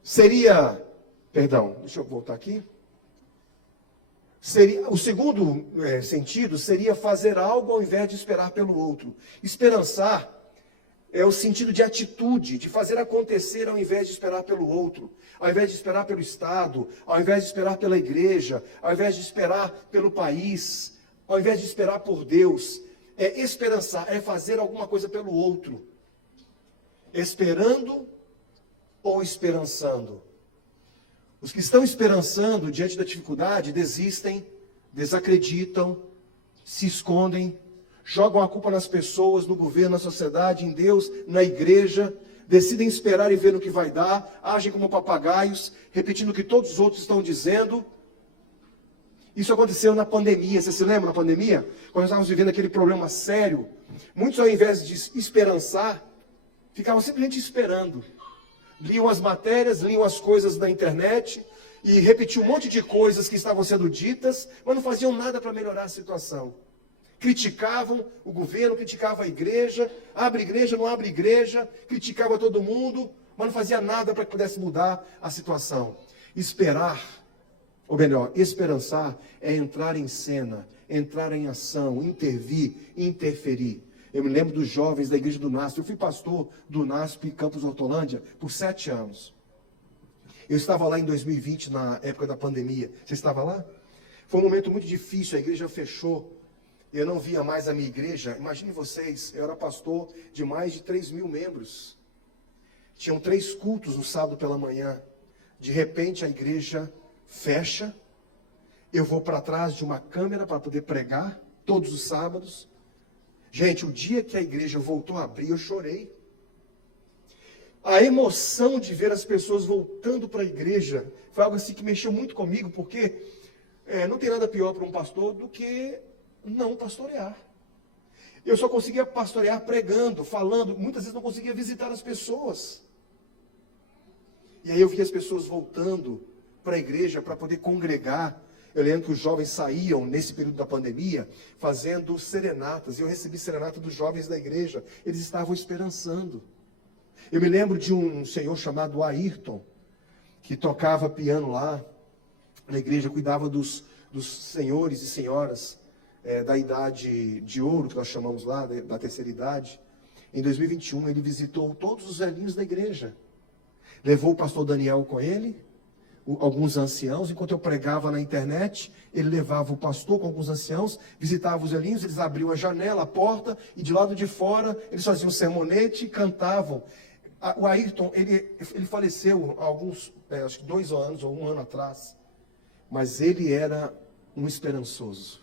Deixa eu voltar aqui. O segundo sentido seria fazer algo ao invés de esperar pelo outro. Esperançar é o sentido de atitude, de fazer acontecer ao invés de esperar pelo outro, ao invés de esperar pelo Estado, ao invés de esperar pela igreja, ao invés de esperar pelo país, ao invés de esperar por Deus. É esperançar, é fazer alguma coisa pelo outro. Esperando ou esperançando? Os que estão esperançando diante da dificuldade desistem, desacreditam, se escondem, jogam a culpa nas pessoas, no governo, na sociedade, em Deus, na igreja, decidem esperar e ver no que vai dar, agem como papagaios, repetindo o que todos os outros estão dizendo. Isso aconteceu na pandemia, você se lembra na pandemia? Quando nós estávamos vivendo aquele problema sério, muitos ao invés de esperançar, ficavam simplesmente esperando. Liam as matérias, liam as coisas na internet e repetiam um monte de coisas que estavam sendo ditas, mas não faziam nada para melhorar a situação. Criticavam o governo, criticavam a igreja, abre igreja, não abre igreja, criticava todo mundo, mas não fazia nada para que pudesse mudar a situação. Esperar, ou melhor, esperançar é entrar em cena, entrar em ação, intervir, interferir. Eu me lembro dos jovens da igreja do NASP. Eu fui pastor do NASP Campus Hortolândia por 7 anos. Eu estava lá em 2020, na época da pandemia. Você estava lá? Foi um momento muito difícil, a igreja fechou. Eu não via mais a minha igreja. Imagine vocês, eu era pastor de mais de 3.000 membros. Tinham 3 cultos no sábado pela manhã. De repente a igreja fecha. Eu vou para trás de uma câmera para poder pregar todos os sábados. Gente, o dia que a igreja voltou a abrir, eu chorei. A emoção de ver as pessoas voltando para a igreja foi algo assim que mexeu muito comigo, porque não tem nada pior para um pastor do que não pastorear. Eu só conseguia pastorear pregando, falando, muitas vezes não conseguia visitar as pessoas. E aí eu via as pessoas voltando para a igreja para poder congregar. Eu lembro que os jovens saíam, nesse período da pandemia, fazendo serenatas. E eu recebi serenata dos jovens da igreja. Eles estavam esperançando. Eu me lembro de um senhor chamado Ayrton, que tocava piano lá na igreja, cuidava dos senhores e senhoras da idade de ouro, que nós chamamos lá, da terceira idade. Em 2021, ele visitou todos os velhinhos da igreja. Levou o pastor Daniel com ele, alguns anciãos. Enquanto eu pregava na internet, ele levava o pastor com alguns anciãos, visitava os velhinhos, eles abriam a janela, a porta, e de lado de fora eles faziam um sermonete e cantavam. O Ayrton, ele faleceu há alguns, acho que 2 anos ou 1 ano atrás, mas ele era um esperançoso.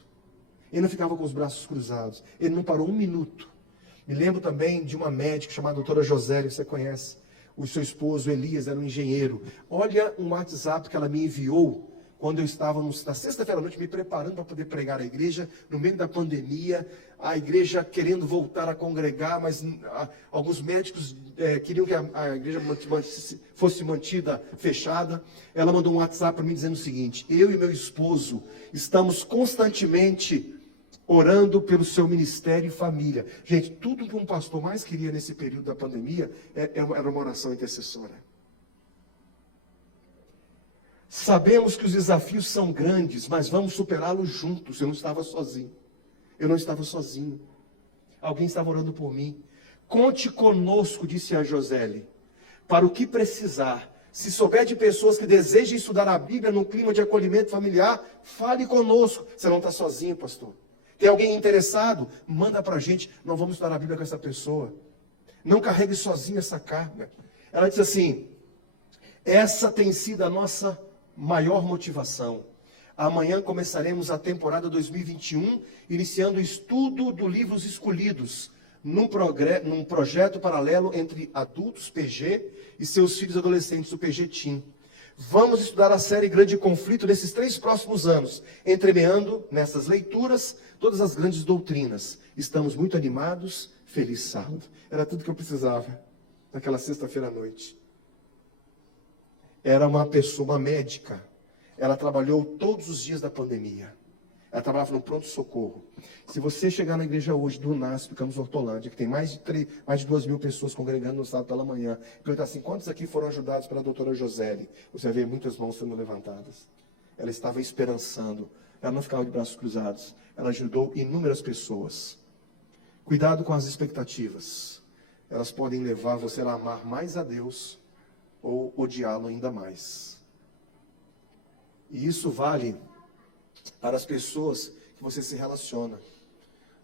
Ele não ficava com os braços cruzados, ele não parou 1 minuto. Me lembro também de uma médica chamada doutora Josélia, você conhece. O seu esposo Elias era um engenheiro. Olha um WhatsApp que ela me enviou quando eu estava na sexta-feira à noite me preparando para poder pregar a igreja, no meio da pandemia, a igreja querendo voltar a congregar, mas alguns médicos queriam que a igreja fosse mantida fechada. Ela mandou um WhatsApp para mim dizendo o seguinte: eu e meu esposo estamos constantemente orando pelo seu ministério e família. Gente, tudo que um pastor mais queria nesse período da pandemia era uma oração intercessora. Sabemos que os desafios são grandes, mas vamos superá-los juntos. Eu não estava sozinho. Eu não estava sozinho. Alguém estava orando por mim. Conte conosco, disse a Josélia, para o que precisar. Se souber de pessoas que desejem estudar a Bíblia num clima de acolhimento familiar, fale conosco. Você não está sozinho, pastor. Tem alguém interessado? Manda para a gente, nós vamos estudar a Bíblia com essa pessoa. Não carregue sozinho essa carga. Ela disse assim: essa tem sido a nossa maior motivação. Amanhã começaremos a temporada 2021, iniciando o estudo do Livros Escolhidos, num projeto paralelo entre adultos PG e seus filhos adolescentes, o PG Teen. Vamos estudar a série Grande Conflito nesses 3 próximos anos, entremeando nessas leituras todas as grandes doutrinas. Estamos muito animados. Feliz sábado. Era tudo que eu precisava naquela sexta-feira à noite. Era uma pessoa, uma médica. Ela trabalhou todos os dias da pandemia. Ela trabalhava no pronto-socorro. Se você chegar na igreja hoje do NASP Campus Hortolândia, que tem mais de 2.000 pessoas congregando no sábado pela manhã, e perguntar assim: quantos aqui foram ajudados pela doutora Josélia? Você vai ver muitas mãos sendo levantadas. Ela estava esperançando. Ela não ficava de braços cruzados. Ela ajudou inúmeras pessoas. Cuidado com as expectativas. Elas podem levar você a amar mais a Deus ou odiá-lo ainda mais. E isso vale para as pessoas que você se relaciona.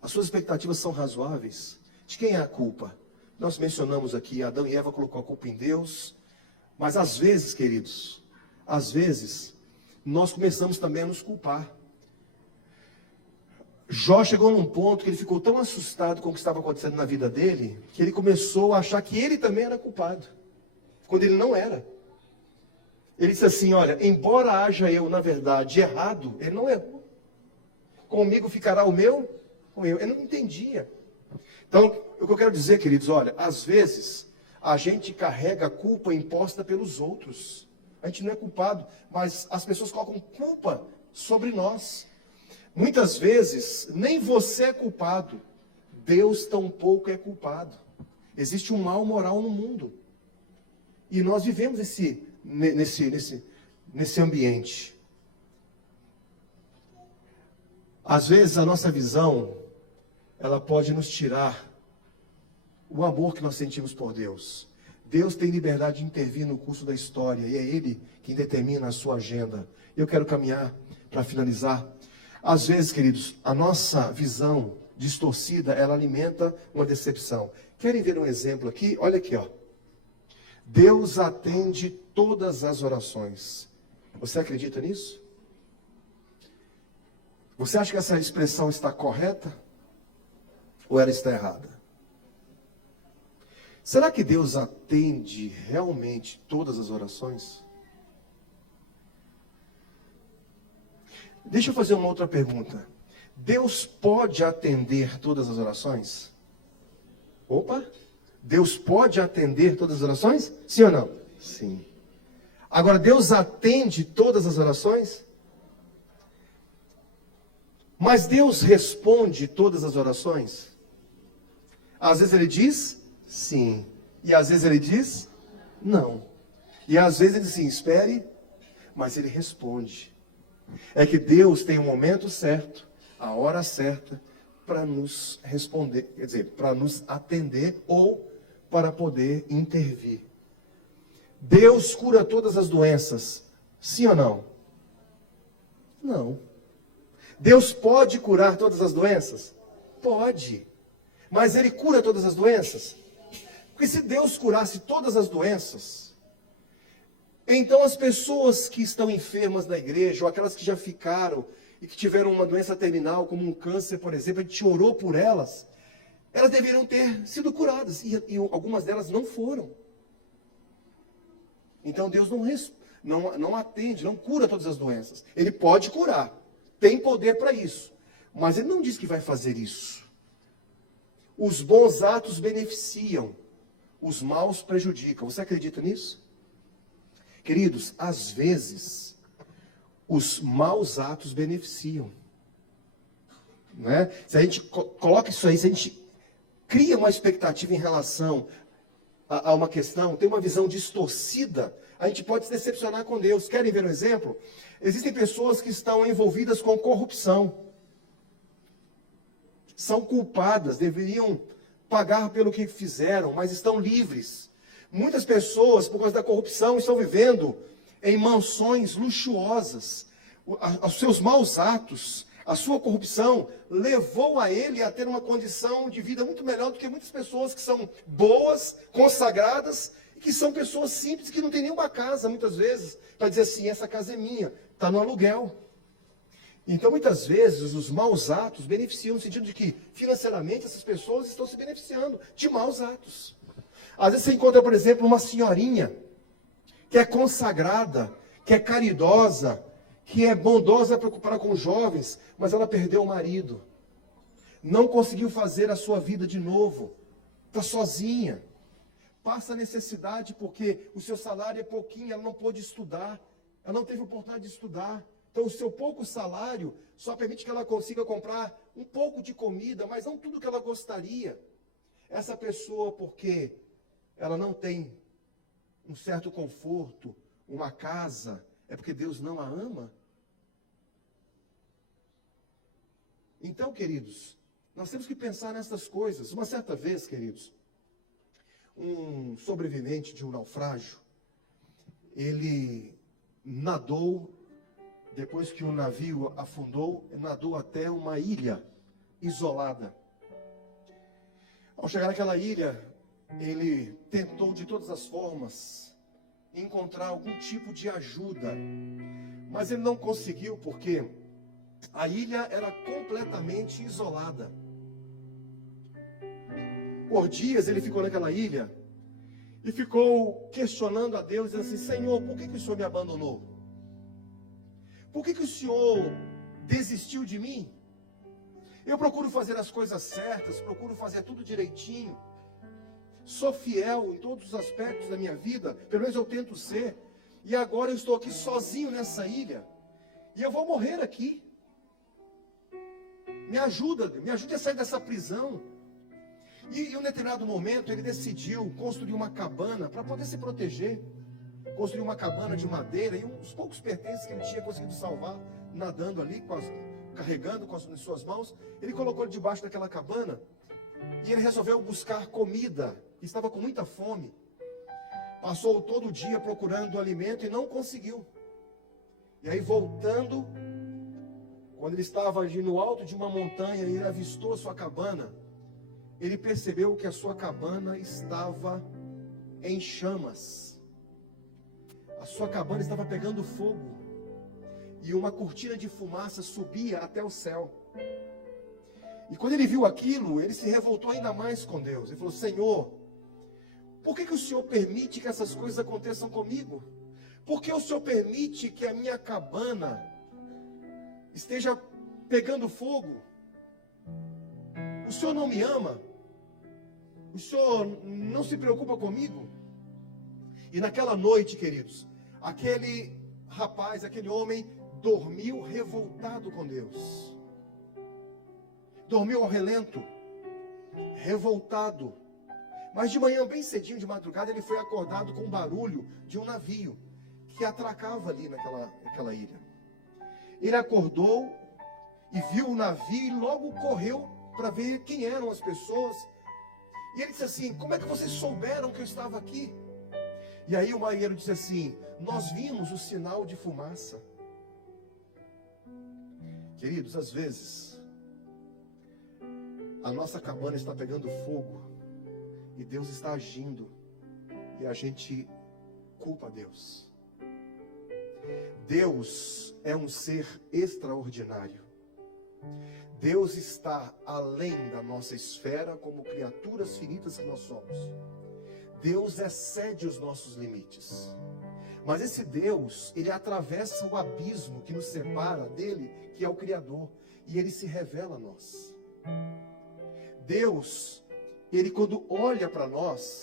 As suas expectativas são razoáveis? De quem é a culpa? Nós mencionamos aqui, Adão e Eva colocou a culpa em Deus. Mas às vezes, queridos, às vezes, nós começamos também a nos culpar. Jó chegou num ponto que ele ficou tão assustado com o que estava acontecendo na vida dele, que ele começou a achar que ele também era culpado, quando ele não era. Ele disse assim, olha, embora haja eu, na verdade, errado, ele não errou. Comigo ficará o meu, ou eu. Ele não entendia. Então, o que eu quero dizer, queridos, olha, às vezes a gente carrega a culpa imposta pelos outros. A gente não é culpado, mas as pessoas colocam culpa sobre nós. Muitas vezes, nem você é culpado. Deus tampouco é culpado. Existe um mal moral no mundo. E nós vivemos nesse ambiente. Às vezes, a nossa visão, ela pode nos tirar o amor que nós sentimos por Deus. Deus tem liberdade de intervir no curso da história, e é Ele quem determina a sua agenda. Eu quero caminhar para finalizar. Às vezes, queridos, a nossa visão distorcida, ela alimenta uma decepção. Querem ver um exemplo aqui? Olha aqui, ó. Deus atende todas as orações. Você acredita nisso? Você acha que essa expressão está correta? Ou ela está errada? Será que Deus atende realmente todas as orações? Deixa eu fazer uma outra pergunta. Deus pode atender todas as orações? Opa! Deus pode atender todas as orações? Sim ou não? Sim. Agora, Deus atende todas as orações? Mas Deus responde todas as orações? Às vezes Ele diz sim. E às vezes Ele diz não. E às vezes Ele diz sim, espere, mas Ele responde. É que Deus tem o momento certo, a hora certa, para nos responder, quer dizer, para nos atender ou para poder intervir. Deus cura todas as doenças, sim ou não? Não. Deus pode curar todas as doenças? Pode. Mas Ele cura todas as doenças? Porque se Deus curasse todas as doenças, então as pessoas que estão enfermas na igreja, ou aquelas que já ficaram e que tiveram uma doença terminal, como um câncer, por exemplo, a gente orou por elas, elas deveriam ter sido curadas, e algumas delas não foram. Então Deus não atende, não cura todas as doenças. Ele pode curar, tem poder para isso, mas Ele não diz que vai fazer isso. Os bons atos beneficiam, os maus prejudicam. Você acredita nisso? Queridos, às vezes, os maus atos beneficiam. Não é? Se a gente coloca isso aí, se a gente cria uma expectativa em relação a uma questão, tem uma visão distorcida, a gente pode se decepcionar com Deus. Querem ver um exemplo? Existem pessoas que estão envolvidas com corrupção. São culpadas, deveriam pagar pelo que fizeram, mas estão livres. Muitas pessoas, por causa da corrupção, estão vivendo em mansões luxuosas. Os seus maus atos, a sua corrupção, levou a ele a ter uma condição de vida muito melhor do que muitas pessoas que são boas, consagradas, e que são pessoas simples, que não têm nenhuma casa, muitas vezes, para dizer assim, essa casa é minha, está no aluguel. Então, muitas vezes, os maus atos beneficiam, no sentido de que, financeiramente, essas pessoas estão se beneficiando de maus atos. Às vezes você encontra, por exemplo, uma senhorinha que é consagrada, que é caridosa, que é bondosa para com jovens, mas ela perdeu o marido. Não conseguiu fazer a sua vida de novo. Está sozinha. Passa necessidade porque o seu salário é pouquinho, ela não pôde estudar. Ela não teve oportunidade de estudar. Então o seu pouco salário só permite que ela consiga comprar um pouco de comida, mas não tudo que ela gostaria. Essa pessoa, porque ela não tem um certo conforto, uma casa, é porque Deus não a ama? Então, queridos, nós temos que pensar nessas coisas. Uma certa vez, queridos, um sobrevivente de um naufrágio, ele nadou, depois que o navio afundou, nadou até uma ilha isolada. Ao chegar naquela ilha, ele tentou de todas as formas encontrar algum tipo de ajuda, mas ele não conseguiu, porque A ilha era completamente isolada. Por dias ele ficou naquela ilha e ficou questionando a Deus, dizendo assim: Senhor, por que o Senhor me abandonou? Por que o Senhor desistiu de mim? Eu procuro fazer as coisas certas, procuro fazer tudo direitinho, sou fiel em todos os aspectos da minha vida, pelo menos eu tento ser, e agora eu estou aqui sozinho nessa ilha, e eu vou morrer aqui. Me ajude a sair dessa prisão. E em um determinado momento ele decidiu construir uma cabana para poder se proteger. Construir uma cabana de madeira e uns poucos pertences que ele tinha conseguido salvar, nadando ali, carregando em suas mãos. Ele colocou debaixo daquela cabana e ele resolveu buscar comida. Estava com muita fome. Passou todo o dia procurando alimento e não conseguiu. E aí voltando, quando ele estava ali no alto de uma montanha e ele avistou a sua cabana, ele percebeu que a sua cabana estava em chamas. A sua cabana estava pegando fogo. E uma cortina de fumaça subia até o céu. E quando ele viu aquilo, ele se revoltou ainda mais com Deus. Ele falou: Senhor, por que o Senhor permite que essas coisas aconteçam comigo? Por que o Senhor permite que a minha cabana esteja pegando fogo? O Senhor não me ama? O Senhor não se preocupa comigo? E naquela noite, queridos, aquele rapaz, aquele homem, dormiu revoltado com Deus. Dormiu ao relento, revoltado. Mas de manhã, bem cedinho, de madrugada, ele foi acordado com o barulho de um navio que atracava ali naquela ilha. Ele acordou e viu o navio e logo correu para ver quem eram as pessoas. E ele disse assim: como é que vocês souberam que eu estava aqui? E aí o marinheiro disse assim: nós vimos o sinal de fumaça. Queridos, às vezes a nossa cabana está pegando fogo e Deus está agindo e a gente culpa Deus. Deus é um ser extraordinário. Deus está além da nossa esfera como criaturas finitas que nós somos. Deus excede os nossos limites. Mas esse Deus, ele atravessa o abismo que nos separa dele, que é o Criador, e ele se revela a nós. Deus, ele quando olha para nós,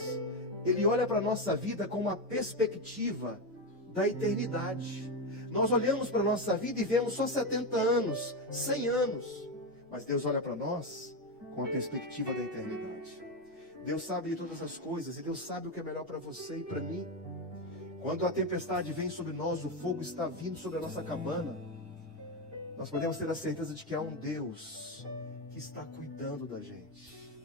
ele olha para a nossa vida com uma perspectiva da eternidade. Nós olhamos para a nossa vida e vemos só 70 anos, 100 anos. Mas Deus olha para nós com a perspectiva da eternidade. Deus sabe de todas as coisas e Deus sabe o que é melhor para você e para mim. Quando a tempestade vem sobre nós, o fogo está vindo sobre a nossa cabana, nós podemos ter a certeza de que há um Deus que está cuidando da gente.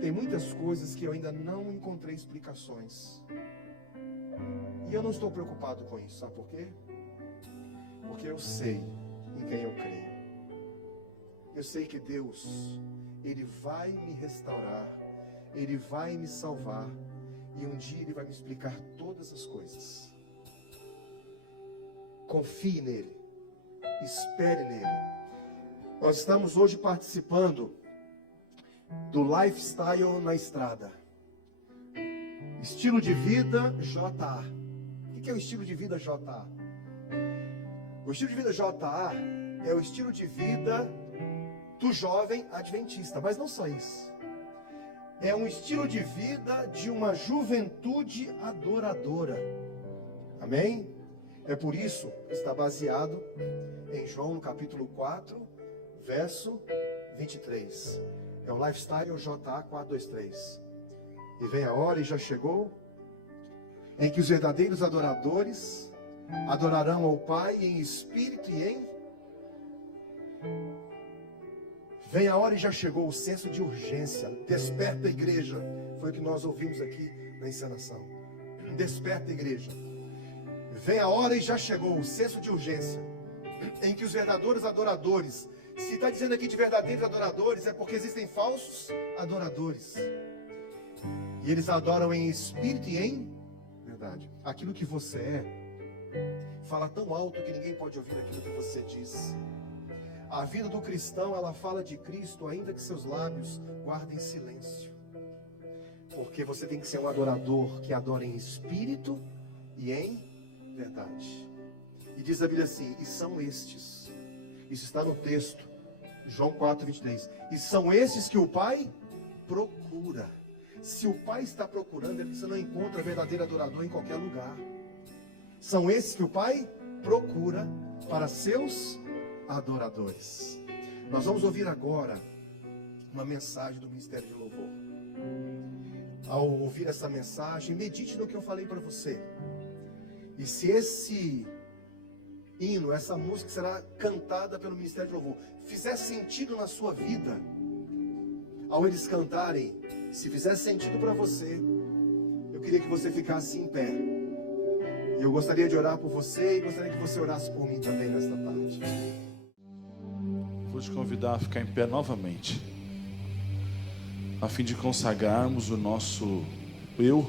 Tem muitas coisas que eu ainda não encontrei explicações. E eu não estou preocupado com isso, sabe por quê? Porque eu sei em quem eu creio. Eu sei que Deus, Ele vai me restaurar, Ele vai me salvar, e um dia Ele vai me explicar todas as coisas. Confie nele, espere nele. Nós estamos hoje participando do Lifestyle na Estrada. Estilo de vida JA. O que é o estilo de vida JA? O estilo de vida JA é o estilo de vida do jovem adventista, mas não só isso. É um estilo de vida de uma juventude adoradora. Amém? É por isso que está baseado em João no capítulo 4, verso 23. É o Lifestyle JA 423. E vem a hora, e já chegou, em que os verdadeiros adoradores adorarão ao Pai em espírito e em... Vem a hora e já chegou o senso de urgência. Desperta, igreja. Foi o que nós ouvimos aqui na encenação. Desperta, igreja. Vem a hora e já chegou o senso de urgência, em que os verdadeiros adoradores... Se está dizendo aqui de verdadeiros adoradores, é porque existem falsos adoradores. E eles adoram em espírito e em verdade. Aquilo que você é, fala tão alto que ninguém pode ouvir aquilo que você diz. A vida do cristão, ela fala de Cristo, ainda que seus lábios guardem silêncio. Porque você tem que ser um adorador que adora em espírito e em verdade. E diz a Bíblia assim, e são estes, isso está no texto, João 4:23, e são estes que o Pai procura. Se o Pai está procurando, é porque você não encontra verdadeiro adorador em qualquer lugar. São esses que o Pai procura para seus adoradores. Nós vamos ouvir agora uma mensagem do Ministério de Louvor. Ao ouvir essa mensagem, medite no que eu falei para você. E se esse hino, essa música será cantada pelo Ministério de Louvor, fizer sentido na sua vida, ao eles cantarem, se fizer sentido para você, eu queria que você ficasse em pé. E eu gostaria de orar por você e gostaria que você orasse por mim também nesta tarde. Vou te convidar a ficar em pé novamente, a fim de consagrarmos o nosso eu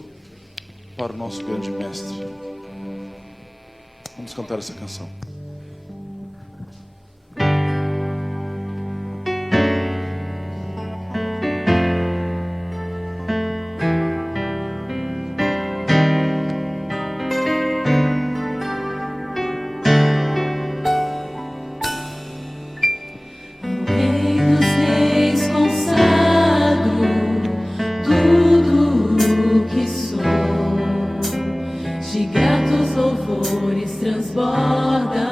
para o nosso grande mestre. Vamos cantar essa canção. De gratos louvores transborda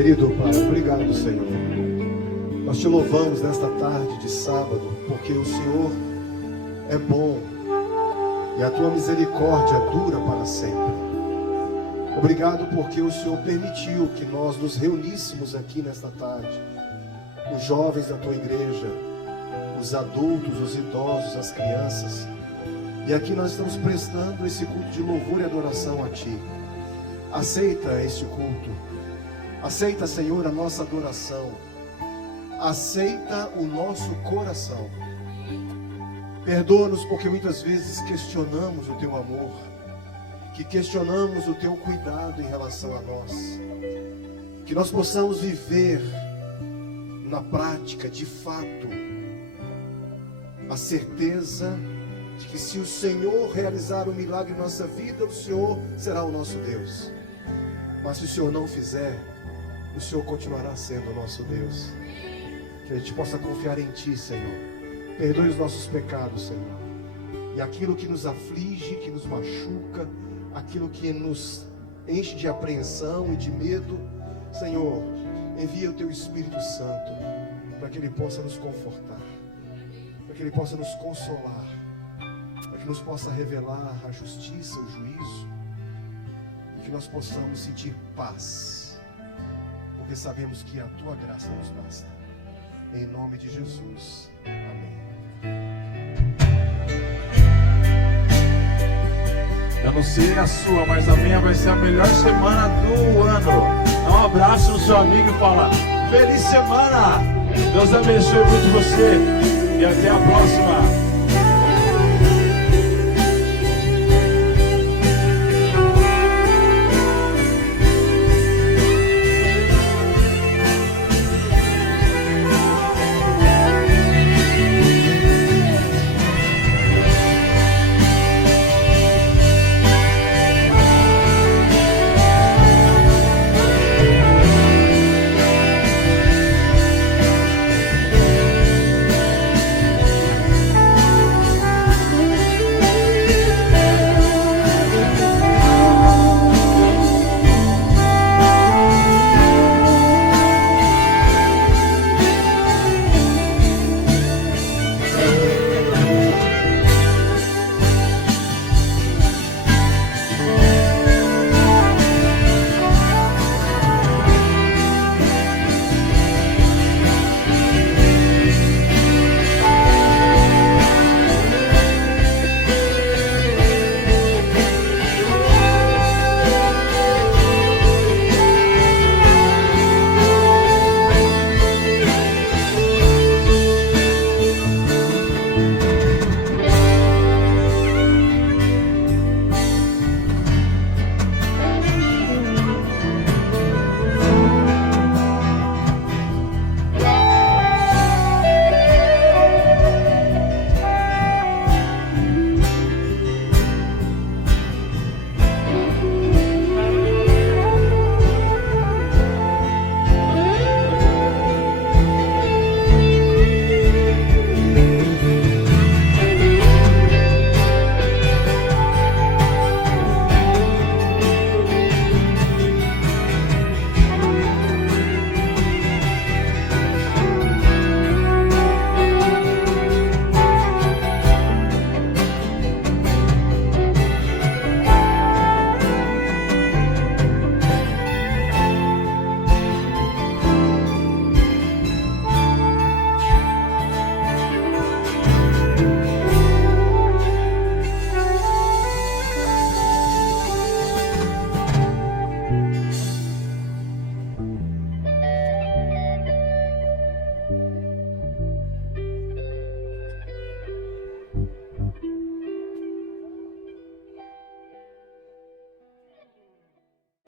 Querido Pai, obrigado, Senhor. Nós te louvamos nesta tarde de sábado, porque o Senhor é bom e a tua misericórdia dura para sempre. Obrigado porque o Senhor permitiu que nós nos reuníssemos aqui nesta tarde, os jovens da tua igreja, os adultos, os idosos, as crianças. E aqui nós estamos prestando esse culto de louvor e adoração a Ti. Aceita este culto. Aceita, Senhor, a nossa adoração. Aceita o nosso coração. Perdoa-nos porque muitas vezes questionamos o Teu amor, que questionamos o Teu cuidado em relação a nós. Que nós possamos viver na prática, de fato, a certeza de que se o Senhor realizar um milagre em nossa vida, o Senhor será o nosso Deus. Mas se o Senhor não fizer, o Senhor continuará sendo o nosso Deus. Que a gente possa confiar em Ti, Senhor. Perdoe os nossos pecados, Senhor. E aquilo que nos aflige, que nos machuca, aquilo que nos enche de apreensão e de medo, Senhor, envia o Teu Espírito Santo para que Ele possa nos confortar, para que Ele possa nos consolar, para que nos possa revelar a justiça, o juízo, e que nós possamos sentir paz, porque sabemos que a Tua graça nos basta. Em nome de Jesus. Amém. Eu não sei a sua, mas a minha vai ser a melhor semana do ano. Dá um abraço no seu amigo e fala: feliz semana! Deus abençoe muito você e até a próxima.